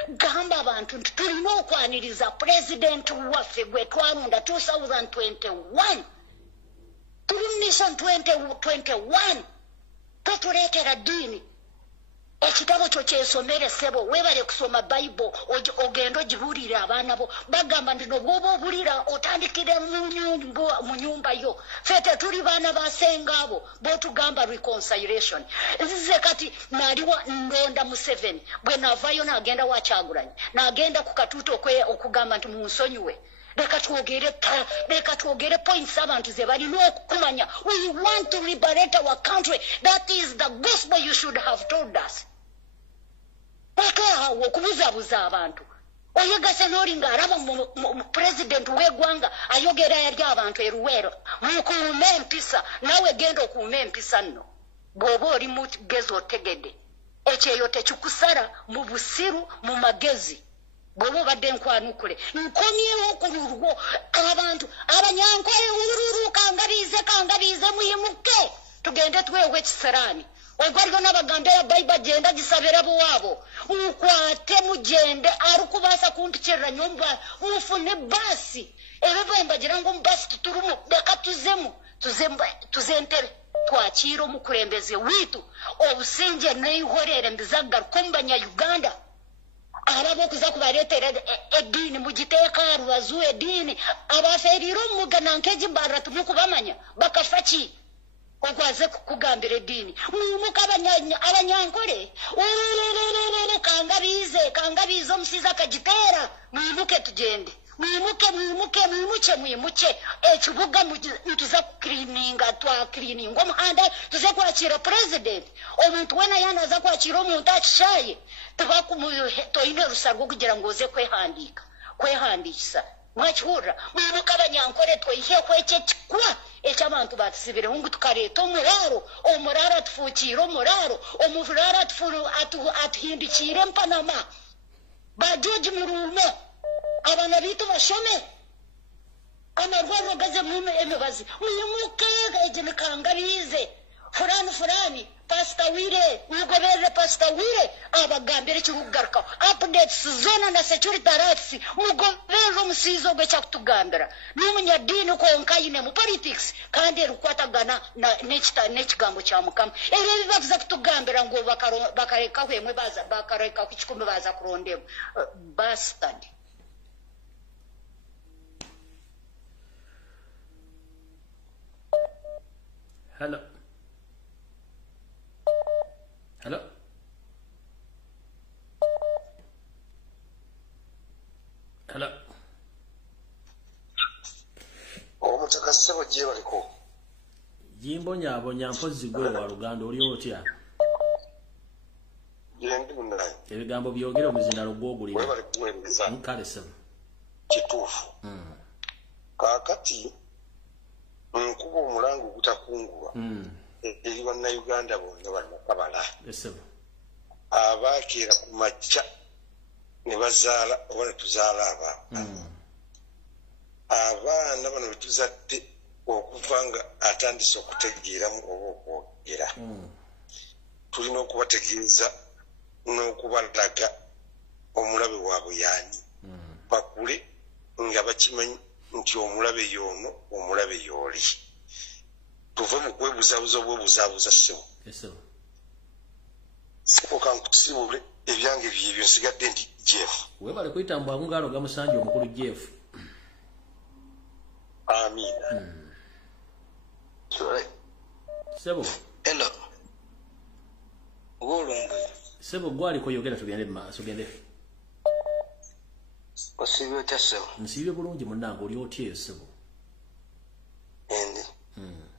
Gamba abantu tulina okwaniriza president waffe gwe twalonda 2021. Mission 2021. Tuleetera dini. Ekitabo kyo kyesomere sebo webale kusoma Bible ogendo gibulira abaana bo bagamba ndino bwoba obulira otandikire mu nyumba yo fete tuli baana basenga abo bo tugamba reconciliation zize kati naliwa ndonda mu 7 bwe navayo nagenda wakyagulanye nagenda ku katuto okugamba nti munsonyiwe leka twogere points abantu ze balina okumanya we want to liberate our country. That is the gospel you should have told us. Awo okubuzabuza abantu oyegase n'oli ng'alaba mu president w'eggwanga ayogera yali abantu eruwero mukuume empisa nawe genda okuuma empisa nno bw'oba oli mugezi otegedde ekyeyo tekikusala mu busiru mu magezi bw'oba obadde nkwanukule nkomyewo ku lulwo abantu abanyankole ululu kangabize muyimuke tugende twewe ekiseraani ogwaliyo n'abagambira Bible genda gisabira buwabo mukwate mugende arukubasa kumpikirira nyumba mufune basi ebyo mbagira ngo mbasi tuturumu deka tuzentere twakiro mukulembeze witu obusinje n'ihorere mbizagga kumbanya Uganda arabo kuza kubaretera edini mugiteeka rubazu edini abaferiro mugana nkeji baratu mukubamanya bakafachi okwaze kugambira edini mumuka abanyankole kangabize omusiza kagitera mwimuke tugende mwimuke ekibuga tuza kucleaninga twacleaninga omuhanda tuze kwakira president omuntu wena yanaza kwakira omuntu akishaye toyina olusa rw'okugira ngo oze kwehandikisa mwakihurra mwimuka abanyankole twiheho ekyekikwa eky'abantu batusibireho ngu tukareeta omuraro atufuukiire omuraro atuhindikiire empanama bajoji murume abana bitu bashome amarwariro gaze mume emibazi mwimuke ejenikangarize fulani Pastor Wire mugoberere Pastor Wire abagambire ekirugaruka updates zona na security rights mugoberere omusiizo gwe kyakutugambira n'umunyadini konkayine mu politics kandi erukwatagana n'ekigambo kya Mukama era bibavuza kutugambira ngo bakareka hwemwe bakareka kukikumi baza kurondemu bastard. Hello. Omutakasebo gye baliko. Jimbonya mpozi gwe wa Luganda oli otya? Yendi mundayi. Ebigambo byogera omuzindalo gwogulira. Bwe bali kuwembeza. Nkalese. Kituufu. Kaakati nkuba omulango gutakungulwa. Eri bannayuganda bonna bannakabala. Abakeera ku makya ne bazaala oba ne tuzaala abaana bano betuzadde okuva nga atandise okutegeeramu oba okwogera tulina okubategeeza n'okubalaga omulabe waabwe yaani bakule nga bakimanyi nti omulabe y'ono omulabe y'oli tuve mu kwebuzaabuza obwebuzaabuza ssebo okankusibule ebyange byebyo nsigadde ndi Jeff. Webale kuyitambwa ngalo gamusanje omukulu Jeff. Amina. Sorry. Sebo. Hello. Lumbuye. Sebo gwali ko yogera tugende maaso gende. Osibyo tasebo. Nsibye bulungi munango oli otye sebo. Endi.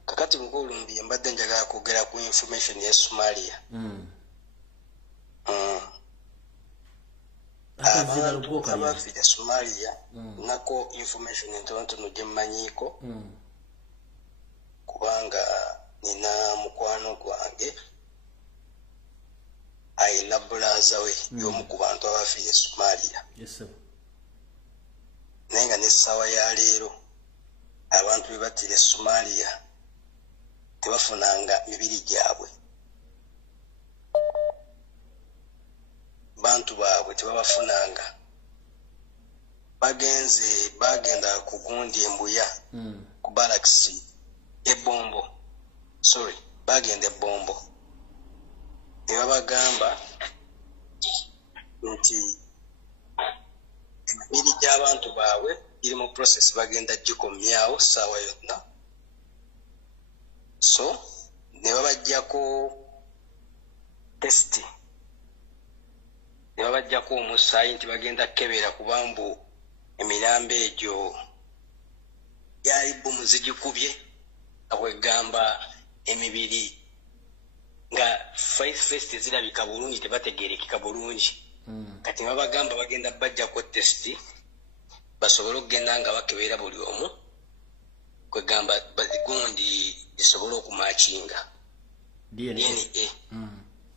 Kakati Lumbuye mbadde njagala kwogera ku information ya Somalia. Abafite Somalia nako information entono gye mmanyiko kubanga nina mukwano gwange ayina bulaza we y'omu ku bantu abafiire Somalia. Yes sir. Naye nga n'essaawa ya leero abantu be battire Somalia tebafunanga mibiri gyabwe. Bantu baabwe tebabafunanga. Bagenda ku gundi embuya ku balaksi ebombo. Sorry, bagenda ebombo. Ne babagamba nti emibiri gy'abantu baabwe iri mu process bagenda gikomyawo ssaawa yonna. So ne babaggyako testi. Ne babaggyako omusaayi nti bagenda kukebera kubambu emirambo egyo yali bbomu zigikubye abwegamba emibiri nga first zirabika bulungi tebategerekeka bulungi. Kati babagamba bagenda bajjako testi basobole okugenda nga bakebera buli omu kwegamba gundi zisobole okumakinga DNA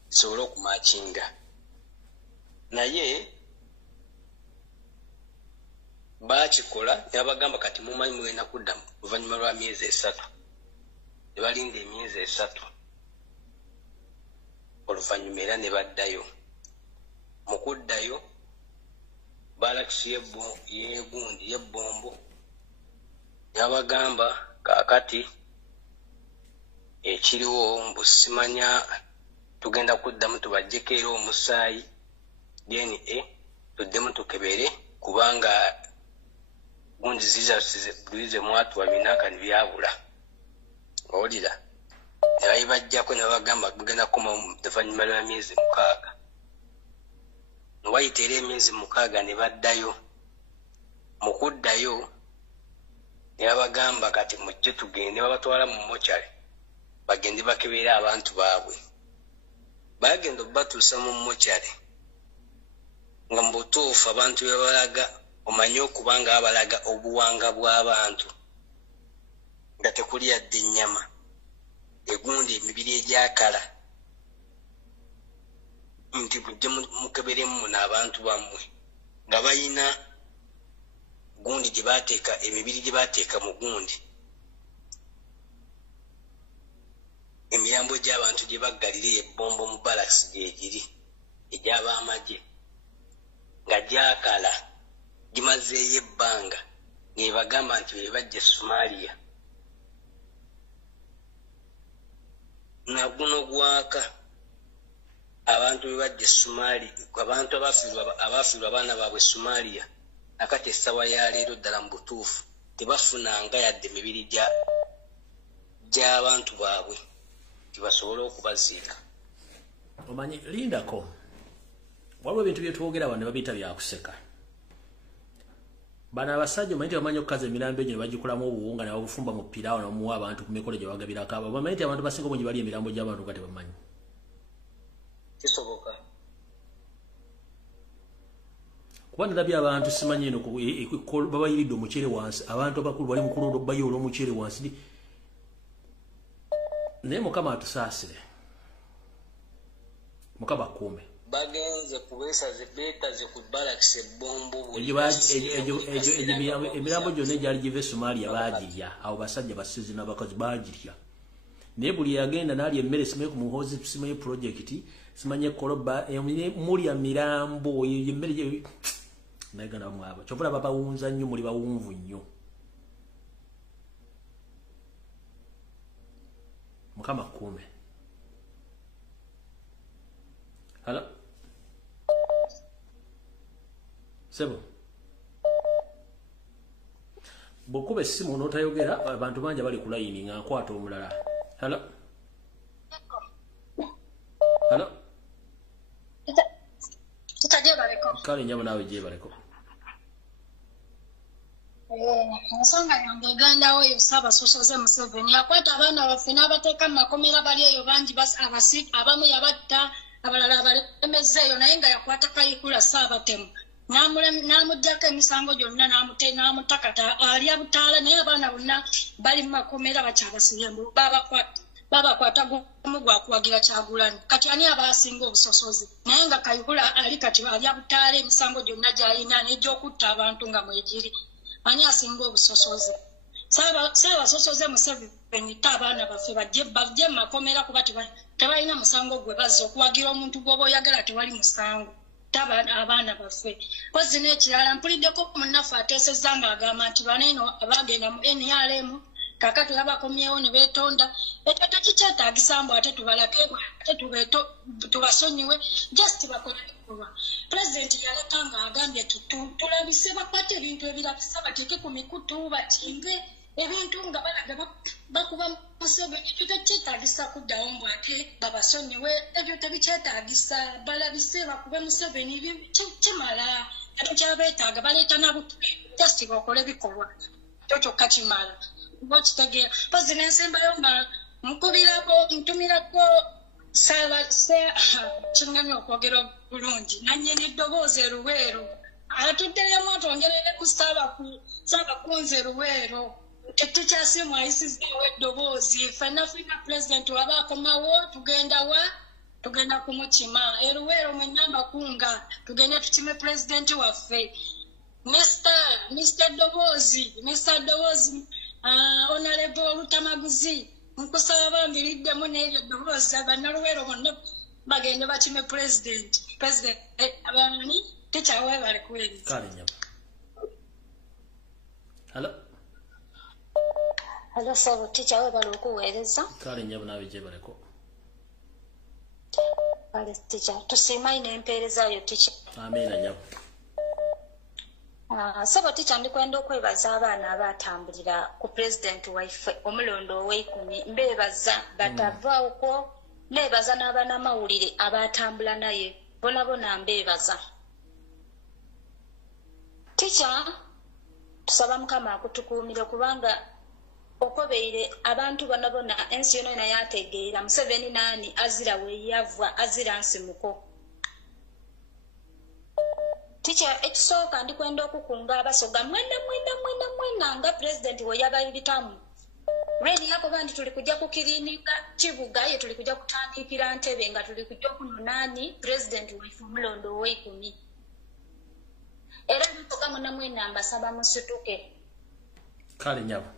zisobole okumakinga. Naye bakikola yabagamba kati mumanyi mulina kudda oluvannyuma lwa myezi 3. Ne balinda emyezi 3 oluvannyuma era ne baddayo. Mu kuddayo balakisi yegundi yebbombo yabagamba kaakati ekiriwo mbu simanya tugenda kuddamu tubajjeko era omusaayi DNA tuddemu tukebere kubanga gundi zize mwatuwa binaka nibyabula. Owulira ne bayibajjako ne babagamba tugenda kukoma oluvannyuma lwa myezi 6. Wayita era emyezi 6 ne baddayo. Mu kuddayo ne babagamba kati mujje tugende babatwala mu mochari bagende bakebera abantu baabwe. Bagenda obatuusa mu mochari nga mbutuufu abantu bebalaga omanye okubanga abalaga obuwanga bw'abantu nga tekuli yadde ennyama egundi emibiri egyakala nti mujje mukeberemu n'abantu bammwe nga bayina gundi gye baateeka emibiri gye baateeka mu gundi emirambo gy'abantu gye baggalira ebbombo mu balaks gyegiri egy'Amajje nga gyakala gimazeeyo ebbanga ng'ebagamba nti be bajja Somalia. Naguno gwaka abantu be bajja Somalia, abantu abafiirwa abaana baabwe Somalia nakati essaawa ya leero ddala mu butuufu tebafunanga yadde emibiri gy'abantu baabwe tibasobole okubaziika. Omanyi lindako waliwo ebintu byetwogera bano ne babiyita byakuseka. Bano abasajja omanyi bamanyi okukaza emirambo egyo ne bagikolamu obuwunga ne babufumba mu piraawo ne bamuwa abantu ku mikolo gye bagabirako abo. Bamanyi nti abantu basinga obungi bali emirambo gy'abantu nga tebamanyi. Kisoboka. Kuba ndabye abantu simanyi eno babayiridde omuceere wansi abantu abakulu bali mukulu bayoola omuceere wansi. Naye Mukama atusaasire. Mukama akuume. Bagenze kubeesaze beetaze ku balakisi ebbombo emirambo gyonna egyali giva e Somalia baagirya. Abo basajja basizi n'abakazi baagirya. Naye buli yagenda n'alya emmere simanyi ku muhoozi simanyi pulojekiti simanyi ekoloba mulya mirambo emmere naye gana bamwaba kyovula babawunza nnyo muli bawunvu nnyo. Mukama kuume. Hello. Sebo. Bokube simu notayogera abantu banja bali ku line nga nkwata omulala. Hello. Hello. Tutaje baleko. Kale nyabo nawe je baleko. Nsonga yange Uganda oyo saba sosoze Museveni akwata abaana baffe n'abateeka mu makomera bali eyo bangi abasik abamu yabatta abalala balemezeeyo naye nga yakwata Kayihura Saabatemu n'amuddako emisango gyonna n'amutakata ali abutaala naye abaana bonna bali mu makomera bakyabasirembu babakwata gumu gwakuwagira Kyagulanyi kati ani abasinga obusosozi naye nga Kayihura ali kati ali abutaala emisango gyonna gy'alina n'egy'okutta abantu nga mwegiri ani asinga obusosozi saaba sosoze Museveni abaana baffe bajje makomera kuba tebalina musango gwe bazza okuwagira omuntu gw'oba oyagala tewali musango abaana baffe kozi n'ekirala mpuliddeko munnaffe ateesezza ng'agamba nti baneeno abagenda mu NRM kakati yabakomyewo ne beetonda ekyo tekikyetaagisa mbu ate tubalake ate tubasonyiwe just bakole ebikolwa pulezidenti yaleka ng'agambye tulabise bakwate ebintu ebirabisa bateeke ku mikutu bakinge ebintu nga balaga bakuba Museveni ekyo tekyetaagisa kuddawo mbu ate babasonyiwe ebyo tebikyetaagisa balabise bakube Museveni kimala ate kyabeetaaga baleeta nabutu just bakole ebikolwa ekyo kyokka kimala bokitegeera pozi n'ensembayo nga ntumirako kingamya okwogera bulungi nannyini eddoboozi eruweero atuddeyemu atwongerereku Saabakunzi eruweero tetukyasimu ayisizaawo eddoboozi ffenna Africa President waba akomawo tugenda kumukima eruweero mwenna mbakunga tugende tukime President waffe Mr. Ddoboozi Honorable Olutamaguzi nkusaba bambiriddemu n'eryo eddoboozi abannaluweero bonna bagende bakime President abani tekyawe bali kweri kale nyabo. Hello sabo tekyawe bali okuweereza kale nyabo nawe je baleko kale techa tusimayi n'empeereza yo techa amina nyabo. Sabo ticha ndikwenda okwebaza abaana abatambulira ku President waife omulondo ow'ekumi mbeebaza batavaawo neebaza n'abanamawulire abatambula naye bonabona mbeebaza ticha tusaba Mukama akutukuumire kubanga okobeire abantu bonabona ensi yonna yategeera Museveni naani azira weeyava azira nsimuko Ticha ekisooka ndikwenda okukunga abasoga mwena nga President we yabayibitamu ready yako bandi tuli kujja kukirinika Kibuga ye tuli kujja kutandikira Entebe nga tuli kujja kunonani President we mulondo ow'ekumi era ntoka mwena mbasaba musituke kale nyabo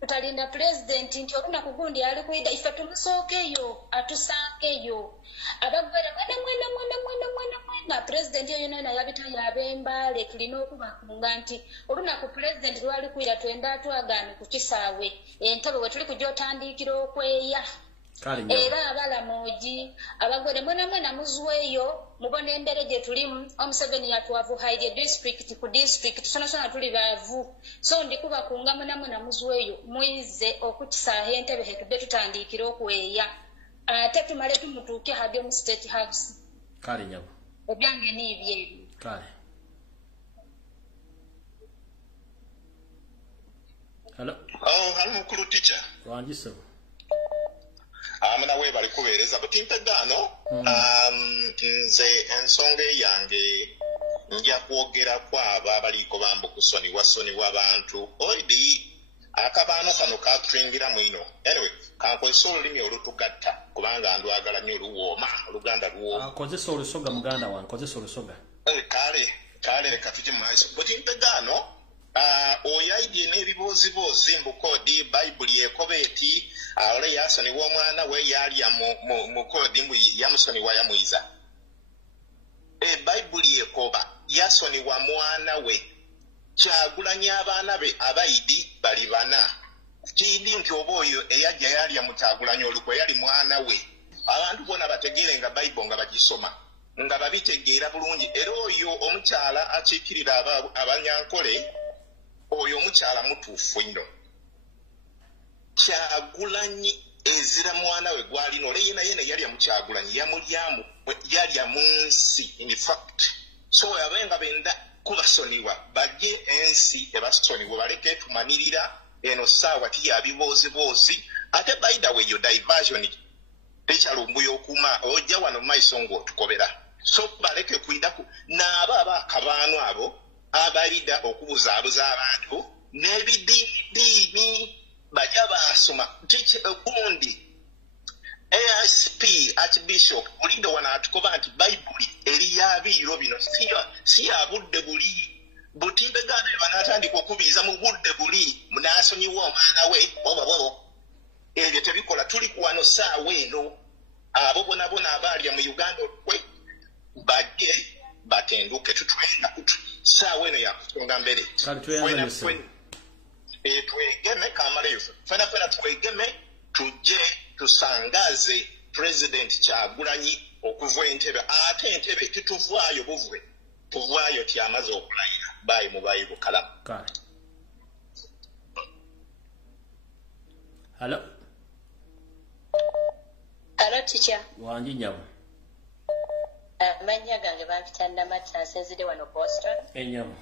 tutalinda President nti olunaku gundi ali kwida ife tumusookeyo atusankeyo abagwere mwena President yona yabita yabembale tulina okubakunga nti olunaku President lwali kwira twenda atwagane ku kisaawe Entebe we tuli kujja otandikira okweya era abalamoji abagwere mwena muzweyo mubona embere gye tulimu Museveni yatwavuhaire district ku district sona tuli baavu so ndikubakunga mwena muzweyo muize okukisaaha Entebe hetudde tutandikira okweya ate tumale tumutuuke hadde mu State House kale nyabo ebyange n'ebyeru kale. Hello mukulu teacher wanjise amana we bali kubeereza butimpegaano nze ensonga yange nja kwogera kwabo abaliko bambukusoniwa abantu oidi akabaano kano katringira mwino anyway kankozesa olulimi olutugatta kubanga ndwagala nnyo oluwooma oluganda luwooma kozesa olusoga muganda wange kozesa olusoga kale leka tujje mu maaso butimpegaano oyaidye n'ebibuuziboozi mbukodi bayibuli ekoba eti ole yasonibwa omwana we yalya mu kodi mbu yamusonibwa yamwiza bayibuli ekoba yasonibwa mwana we Kyagulanyi abaana be abayidi bali bana kidi nti oba oyo eyajja yalya mu Kyagulanyi olukwe yali mwana we abantu bona bategeere nga Bible nga bagisoma nga babitegeera bulungi era oyo omukyala akiikirira abanyankole oyo omukyala mutuufu nnyo Kyagulanyi ezira mwana we gwalino ole yena yalya mu Kyagulanyi yamulyamu yalya mu nsi in fact so abenga benda kubasoniwa bajje ensi ebasoniwa baleke tumanirira eno sawa tiya biboozi ate by the way yo diversion techa Lumbuye okuma ojja wano maiso ngo tukobera so baleke kuidaku n'aba akabaanu abo abalida okubuzaabuza abantu n'ebidini bajja basoma teach okundi ASP Archbishop ulindo wana atukoba nti Bible eri yabiro bino si abudde buli butimbe gane banatandika okubiza mu budde buli munasonyiwa omwana we bobo ebyo tebikola tuli kuwano saawe eno abo bona abalya mu Uganda kwe bajje batenduke tutwenda kutu saawe eno yakutunga mbere twegeme kamaleyo fena twegeme tujje tusangaze President Kyagulanyi okuva Entebe ate Entebe tutuvaayo buvwe tuvaayo tyamaze okulayira bayi mu Bible kalamu Hello teacher wanji nyamu manya gange bampitanda matya nsenzide wano Boston enyamu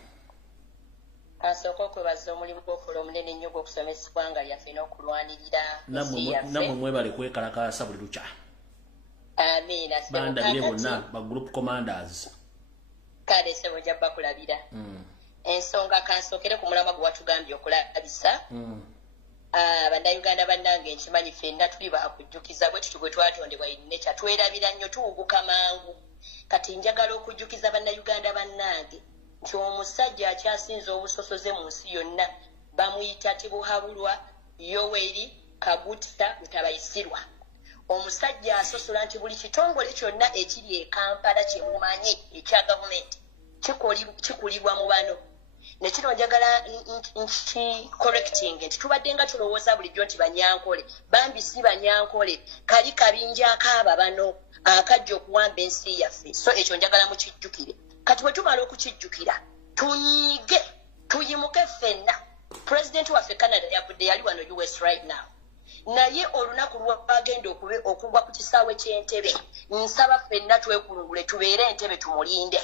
asoko kwebaza omulimu gw'okola omunene nnyo gw'okusomesebwa nga lyaffe n'okulwanirira namwe mwebale kwekalakasa buli lukya amiina bandabire bonna ba group commanders kale sebo ojja bakulabira ensonga kansokere ku mulamwa gwe watugambye okulabisa bannayuganda bannange nkimanyi ffenna tuli bakujjukiza bwe tutu bwe twatondebwa innecha twerabira nnyo tuwuguka mangu kati njagala okujjukiza bannayuganda bannange nti omusajja akyasinza obusosoze mu nsi yonna bamuyita Tibuhabulwa Yoweri Kaguta Mutabayisirwa omusajja asosola nti buli kitongole kyonna ekiri e Kampala kyemumanyi ekya gavumenti kikulibwa mu bano nekino njagala nki correcting nti tubadde nga tulowooza bulijjo nti banyankole bambi si banyankole kali kabinja akaaba bano akajja okuwamba ensi yaffe so ekyo njagala mukijjukire kati bwe tumala okukijjukira tunyiige tuyimuke ffenna president waffe Canada yavudde yali wano US right now naye olunaku lwagenda okugwa ku kisaawe ky'Entebe nsaba ffenna twekulungule tubeere Entebe tumulinde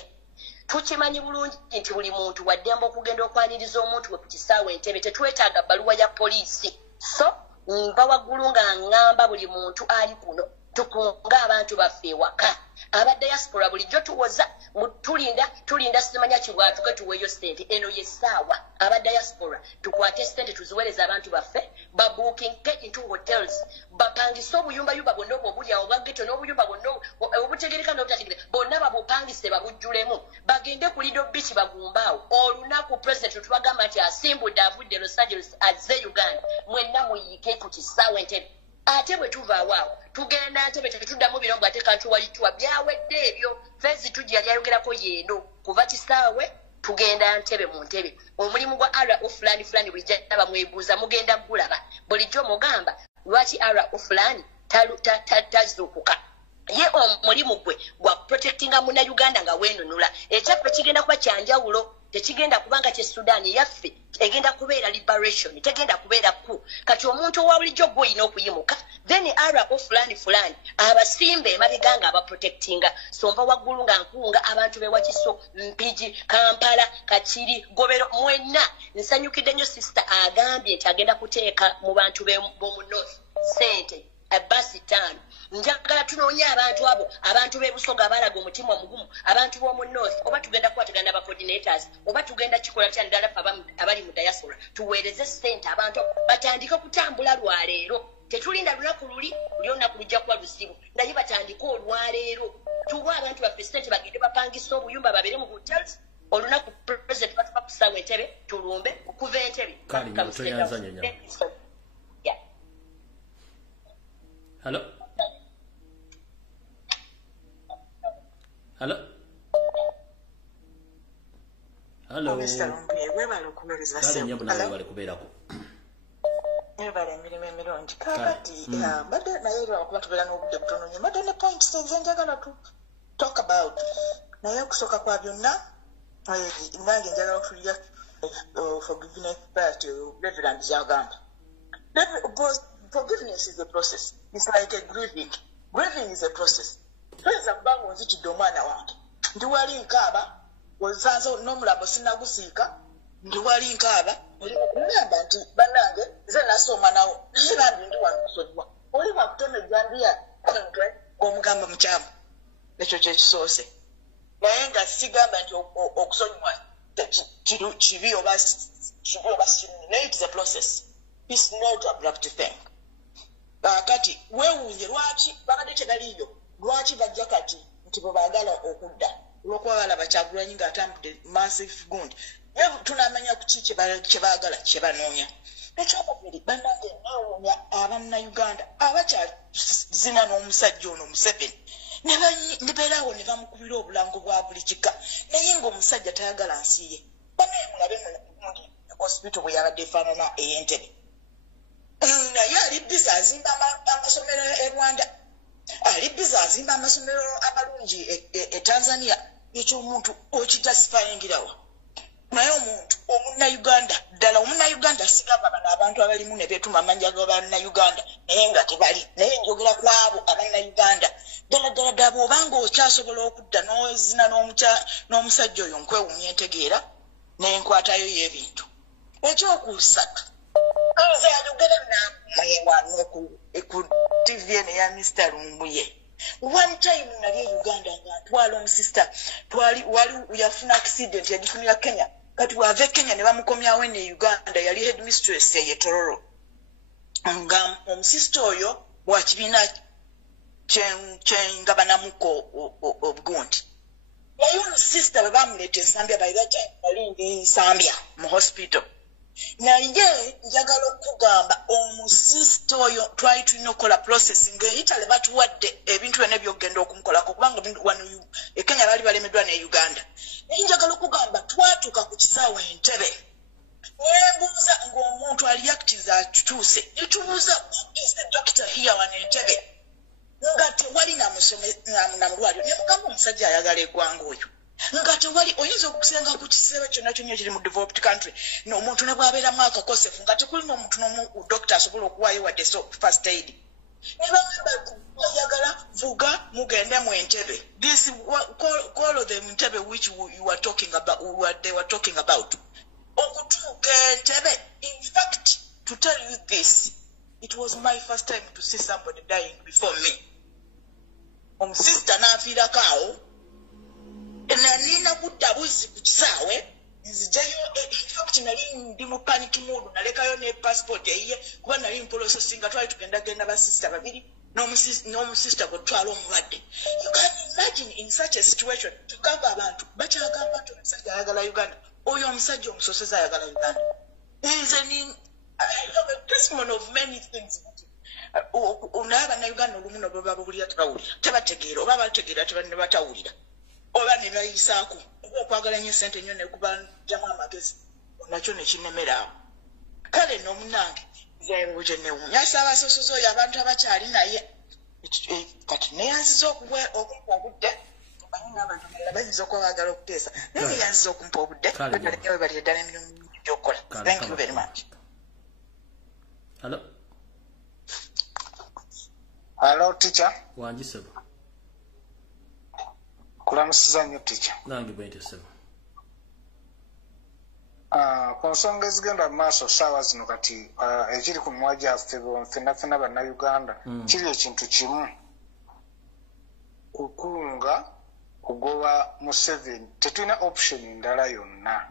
tukimanyi bulungi nti buli muntu waddemba okugenda okwaniriza omuntu we ku kisaawe Entebe tetwetaaga bbaluwa ya poliisi so nva waggulu nga ngamba buli muntu ali kuno tukunga abantu baffe ewaka aba diaspora bulijjo tuwoza tulinda simanya kibwatuke tuweeyo ssente eno yessaawa aba diaspora tukwate ssente tuziwereza abantu baffe babukinge into hotels bapangise obuyumbayumba bonna obuli awo bwageto n'obuyumba bonna obutegereka n'obutategereka bonna babupangise babujjulemu bagende ku Lido Beach bagumbaawo olunaku president tubagamba nti asimbudde avudde Los Angeles azze Uganda mwenna muyiike ku kisaawe Entebe ate bwe tuvaawo awo tugenda Entebe tetuddamu birungu ate kantu wayitwa byawedde ebyo fezi tujja lyayogerako yeeno kuva kisaawe tugenda Entebe mu Entebe omulimu gwa RO fulani bulijjo bamwebuuza mugenda gulaba bulijjo mugamba lwaki RO fulani tazuukuka ye omulimu gwe gwa protectinga munnayuganda nga weenunula ekyaffe kigenda kuba kyanjawulo tekigenda kubanga kye Sudan yaffe egenda kubeera liberation tegenda kubeera ku kati omuntu owa bulijjo gw'olina okuyimuka then RO fulani abasimbe emabega nga abaprotectinga somba waggulu nga nkunga abantu bewakiso Mpigi Kampala Kakiri Gobero mwenna nsanyukidde nnyo sister agambye nti agenda kuteeka mu bantu b'omu north sente abasi 5 njagala tunoonya abantu abo abantu b'ebusoga abalaga omutima omugumu abantu b'omu north oba tugenda kukwatagana ba coordinators oba tugenda kikola kya ddala abali mu diaspora tuweereze ssente abantu batandike okutambula lwaleero tetulinda lunaku luli olunaku lujja kuba lusibu naye batandike olwaleero tuwa abantu baffe ssente bagende bapangisa obuyumba babeere mu hotels olunaku president batupa ku kisaawe Entebe tulumbe okuva Entebe Hello. Mr. Lumbuye, webale okubeereza ssebo. Ebale emirimu emirungi kakati mbadde naye lwakuba tubeera n'obudde butono nnyo mbadde ne points ezenjagala tu talk about naye okusooka kwa byonna nange njagala okutulia forgiveness part Reverend Jagamba. Forgiveness is a process. It's like a grieving. Grieving is a process. Tweza kubango nzitidde omwana wange ndi wali nkaaba osanze n'omulabo sinnagusiika ndi wali nkaaba olingamba nti bannange nze nasoma nawo naye bambi ndi wano kusonyiwa oli bakutema ejjambiya ng'omugamba mukyamu ekyo kyekisoose naye nga sigamba nti okusonyiwa kibi oba kinene naye it is a process. It's not abrupt thing. Kati weewuunye lwaki babadde tebaliyo lwaki bajja kati nti bwe baagala okudda olw'okuba balaba Kyagulanyi ng'atambudde massive gundi tunamanya kuki kye baagala kye banoonya. Ekyokubiri bannange neewuunya abannayuganda abakyazina n'omusajja ono Museveni ne beeraawo ne bamukubira obulango bwa buli kika naye ng'omusajja tayagala nsi ye banaye mulabe mulundi hospital bwe yabadde efaanana ey'Entebe naye ali biza azimba amasomero e Rwanda ali biza azimba amasomero amalungi e Tanzania ekyomuntu okijasifayingirawo naye omuntu omunnayuganda ddala omunnayuganda sigamba bano abantu abalimu ne beetuma amannya g'abannayuganda naye nga tebali naye njogera ku abo abannayuganda ddala ddala obanga okyasobola okudda n'ozina n'omusajja oyo nkwewuumya entegeera n'enkwatayo y'ebintu ekyokusatu nze ayogera naye wano ku TV eya Mr. Lumbuye. One time nali e Uganda nga ntwala omusista wali yafuna accident yagifunira Kenya kati wave Kenya ne bamukomyawo ne Uganda yali headmistress ye Tororo nga omusista oyo wa kibiina kyengabanamuko obugundi naye omusista bwe bamuleeta ensambya bayibaja balindi nsambya mu hospital naye njagala okugamba omusista oyo twali tulina okukola processing eyitale batuwadde ebintu byonna byogenda okumukolako kubanga wano Kenya baali balemeddwa ne Uganda naye njagala okugamba twatuuka ku kisaawe Entebe nembuuza ng'omuntu ali active atutuuse netubuuza is the doctor here wano Entebe nga tewali namulwaliro nemugamba omusajja ayagala eggwanga oyo nga tewali oyinza okusenga ku kiseera kyonna kyonna kiri mu developed country n'omuntu ne bw'abeeramu akakosefu nga tekuli n'omuntu n'omu doctor asobola okuwaayo wadde first aid ne bagamba oyagala vuga mugende mu Entebe this call of the Entebe which you were talking about what they were talking about okutuuka Entebe in fact to tell you this it was my first time to see somebody dying before me omusista n'afiirako awo nalina kudda buzzi ku kisaawe nzijayo infact nali ndi mu panic mood nalekayo ne passport eyiye kuba nali mpolosesinga twali tugenda basista babiri n'omusista bwe twala omulwadde. You can imagine in such a situation tugamba abantu bakyagamba nti omusajja ayagala Uganda oyo omusajja omusoseza ayagala Uganda. I have a testimony of many things. Naye bannayuganda olumu no bwe babulira tebategeera oba bategeera tebatawulira oba ne bayisaako okwagala nnyo ssente nnyo ne kubanjamu amagezi nakyo ne kinnemeraawo. Kale n'omunange nzengu gye newuunya Ssaabasosoze oyo abantu abakyali naye kati neyanziza okumpa obudde omanyi n'abantu balala bayinza okuba baagala okuteesa naye neyanziza okumpa obudde nyo bali eddala emirimu gy'okukola. Thank you very much. Hello teacher. Wanjisebo. Kulamusiza nnyo teacher. Nange 27. Ku nsonga ezigenda mu maaso ssaawa zino kati ekiri ku mimwa gyaffe ffenna bannayuganda kiri ekintu kimu kukunga kugoba Museveni tetulina option ndala yonna.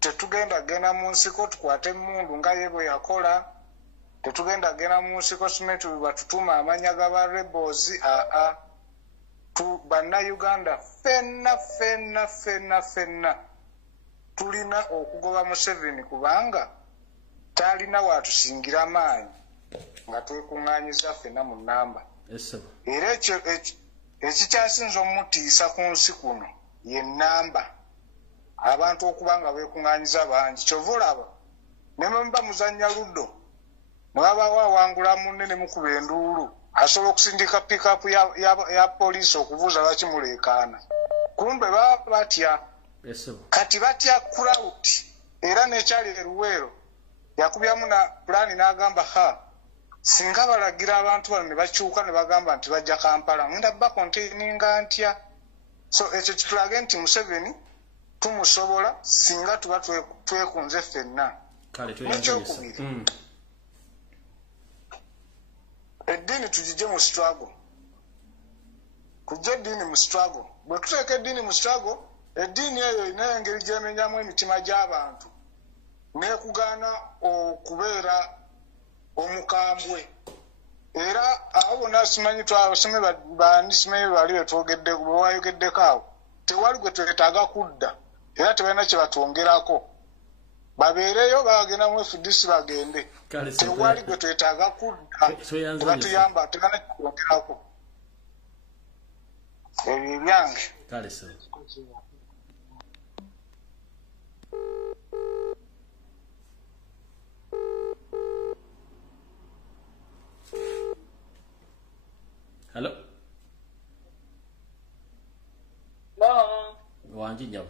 Tetugenda genda mu nsiko tukwate emmundu nga ye bwe yakola. Tetugenda genda mu nsiko simetu batutuma amanya g'aba rebels bannayuganda ffenna tulina okugoba Museveni kubanga talina watusingira amaanyi nga twekuŋŋaanyiza ffenna mu nnamba. Era ekikyasinza omutiisa ku nsi kuno ye nnamba abantu okuba nga beekuŋŋaanyiza bangi. Kyova olaba nemba muzanya luddo mwaba wawangula munene mukuba enduulu asobola okusindika pick-up ya poliisi okubuuza lwaki muleekaana kumbe baba batya kati batya crowd era n'ekyali eruweero yakubyamu na pulaani n'agamba singa balagira abantu bano ne bakyuka ne bagamba nti bajja Kampala ngenda bba containinga ntya so ekyo kitulage nti Museveni tumusobola singa tuba twekunze ffenna nekyokubiri eddiini tugijje mu struggle kujja eddiini mu struggle bwe tuteeka eddiini mu struggle eddiini eyo inayo engeri gyemenyamu emitima gy'abantu n'ekugaana okubeera omukambwe era abo bonna simanyi twabasome bandi simanyi bali bewayogeddeko awo tewali gwe twetaaga kudda era tebalina kye batwongerako babeereyo bagenda mu FDC bagende tewali gwe twetaaga kudda tebatuyamba tebalina kye twongerako ebyo ebyange Hello. Hello. Wanji nyabo.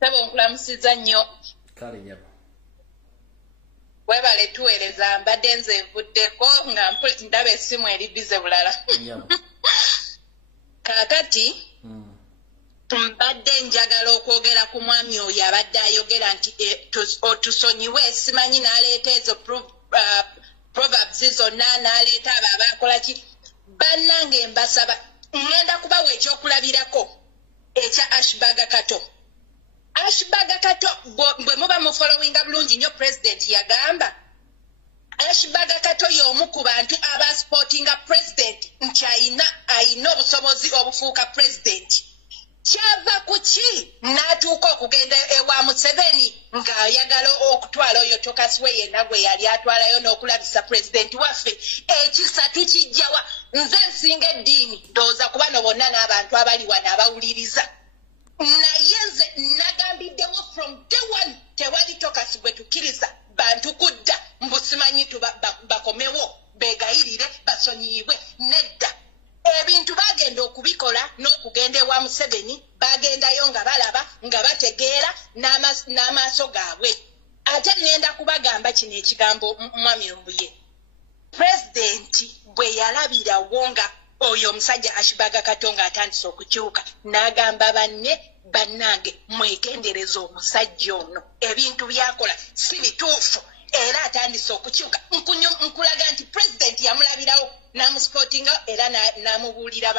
Sabo nkulamusiza nnyo. Kale nyabo. Webale tuweereza mbadde nze nvuddeko nga ndaba essimu eri bize bulala. Nyabo. Kaakati mbadde njagala okwogera ku mwami oyo abadde ayogera nti otusonyiwe simanyi n'aleeta ezo Proverbs zonna n'aleeta abo abakola ki bannange mbasaba ngenda kubawa ekyokulabirako ekya Ashbaga Kato bwe muba mufolowinga bulungi nnyo president yagamba Ashbaga Kato y'omu ku bantu abasupportinga president nti ayina obusobozi obufuuka president kyava ku ki n'atuuka okugenda ewa Museveni ng'ayagala okutwala oyo tokasi we yenna gwe yali atwalayo n'okulabisa pulezidenti waffe ekisa tukijjawa nze nsinga eddiini ndowooza ku bano bonna n'abantu abali wano abawuliriza naye nze nagambiddewo from day one tewali tokasi bwe tukkiriza bantu kudda mbusimanyi bakomewo beegayirire basonyiibwe nedda ebintu bagenda okubikola n'okugenda ewa Museveni bagendayo nga balaba nga bategeera n'amaaso gaabwe ate ngenda kubagamba kino ekigambo mwami Lumbuye pulezidenti bwe yalabirawo nga oyo omusajja Ashbaga Kato nga atandise okukyuka n'agamba bannange mwegendereza omusajja ono ebintu byakola si bituufu era atandise okukyuka nkulaga nti pulezidenti yamulabirawo n'amusipotinga era n'amubuulira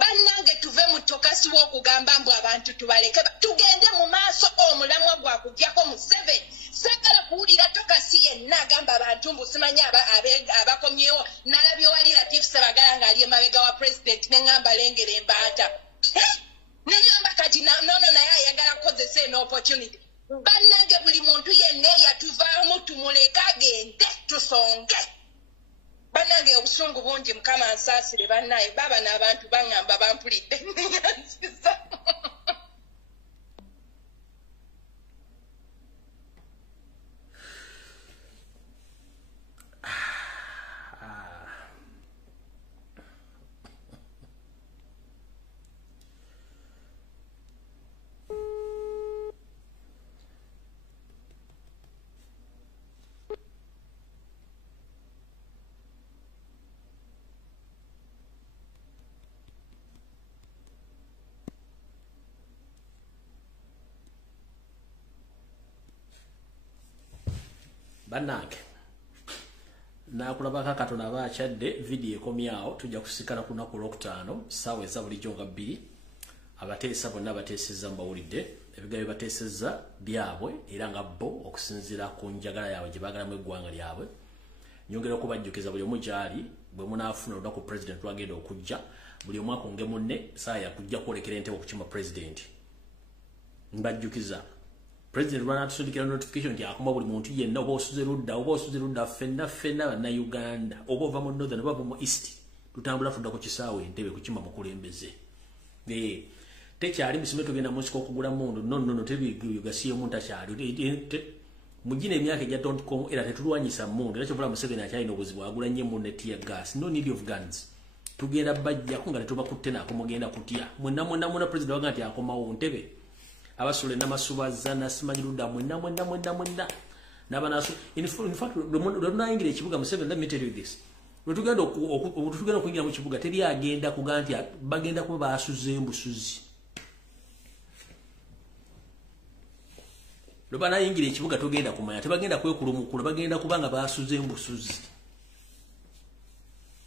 bannange tuve mu tokasi w'okugamba mbu abantu tubaleke tugende mu maaso omulamwa gwakujjako Museveni sagala kuwulira tokasi yenna agamba abantu mbu simanyi abakomyewo n'alabye wali Latif Sebagala ng'ali emabega wa pulezidenti neŋŋamba lengera embaata neyamba kati nono naye ayagala kukozesa eno opportunity bannange buli muntu yenna eyatuvaamu tumuleke agende tusonge bannange obusungu bungi mukama nsaasire bannaye baba n'abantu baŋŋamba bampulidde nyansiza Bannange nakulabako akatono aba akyadde vidiyo ekomyawo tujja kusikana ku lunaku olwokutaano ssaawa eza bulijjo nga 2 abateesa bonna bateesezza mubawulidde ebigambo bye bateesezza byabwe era nga bo okusinziira ku njagala yaabwe gye baagalamu eggwanga lyabwe nyongera okubajjukiza buli omu gyali bwe munaafuna olunaku pulezidenti lwagenda okujja buli omu akonge munne saa yakujja kwolekera entebe okukima pulezidenti mbajjukiza President Rwanda tusindikira notification nti akoma buli muntu yenna oba osuze ludda ffenna bannayuganda oba ova mu northern oba mu east tutambula tudda ku kisaawe Entebe kukima mukulembeze tekyali musime tugenda musiko okugula mundu no tebigasiye omuntu akyali mujina emyaka ejja.com era tetulwanyisa mundu era kyovula Museveni akyalina obuzibu agula nnyo munne tear gas no need of guns tugenda bajjako nga tetubakutte naako mugenda kutya mwenna president waga nti akomawo Entebe abasule namasubaza nasimanyiruda mwenna n'abanaso in fact lunayingira ekibuga Museveni let me tell you this tugenda okuyingira mu kibuga teri agenda kuga nti bagenda kuba basuze embusuzi Lobana yingira ekibuga togenda kumanya tebagenda kwekulumukula bagenda kubanga basuze embusuzi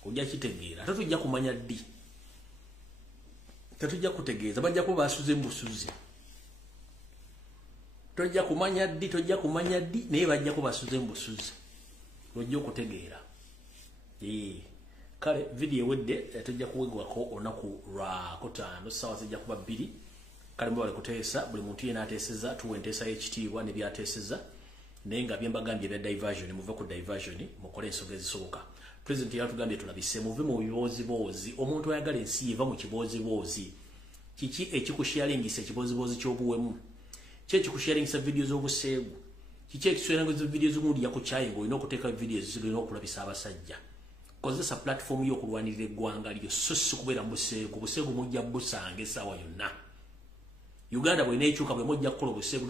kujja kitegeera tatujja kumanya ddi tatujja kutegeeza bajja kuba basuze embusuzi tojja kumanya ddi naye bajja kuba basuze embusuzi ojja okutegeera kale video wedde tujja kuwegwako olunaku lwa 5 ssaawa zijja kuba 2 kale mbale kuteesa buli muntu yena ateeseza tuwenteesa HT1 ne byateeseza naye nga byembagambye bya diversion muve ku diversion mukole ensonga ezisoboka president yatugambye tulabise muve mu bibooziboozi omuntu ayagala ensi eva mu kibooziboozi kiki ekikusharingisa ekibooziboozi ky'obuwemu kyekikusharingisa video z'obuseegu kiki ekisharingisa video z'omuntu yakukyayinga olina okuteeka video zirina okulabisa abasajja kozesa platform y'okulwanirira eggwanga lyo so si kubeera mu buseegu mujja busanga essaawa yonna Uganda bwe neekyuka bwe mujja kukola obuseegu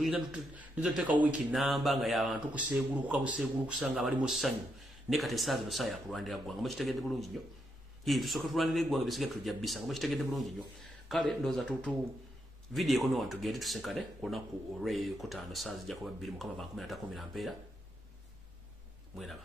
tuteeka wiki namba nga y'abantu kuseegulukuka buseegulu kusanga bali mu ssanyu ne kati essaawa zino saa yakulwanirira ggwanga mukitegedde bulungi nnyo tusooka tulwanirira eggwanga bisigaye tujja bisanga mukitegedde bulungi nnyo kale ndowooza video ekomye wantu tugende tusenkane ku lunaku olw'ekutaano saa zijja kuba 2 Mukama 2013 mweraba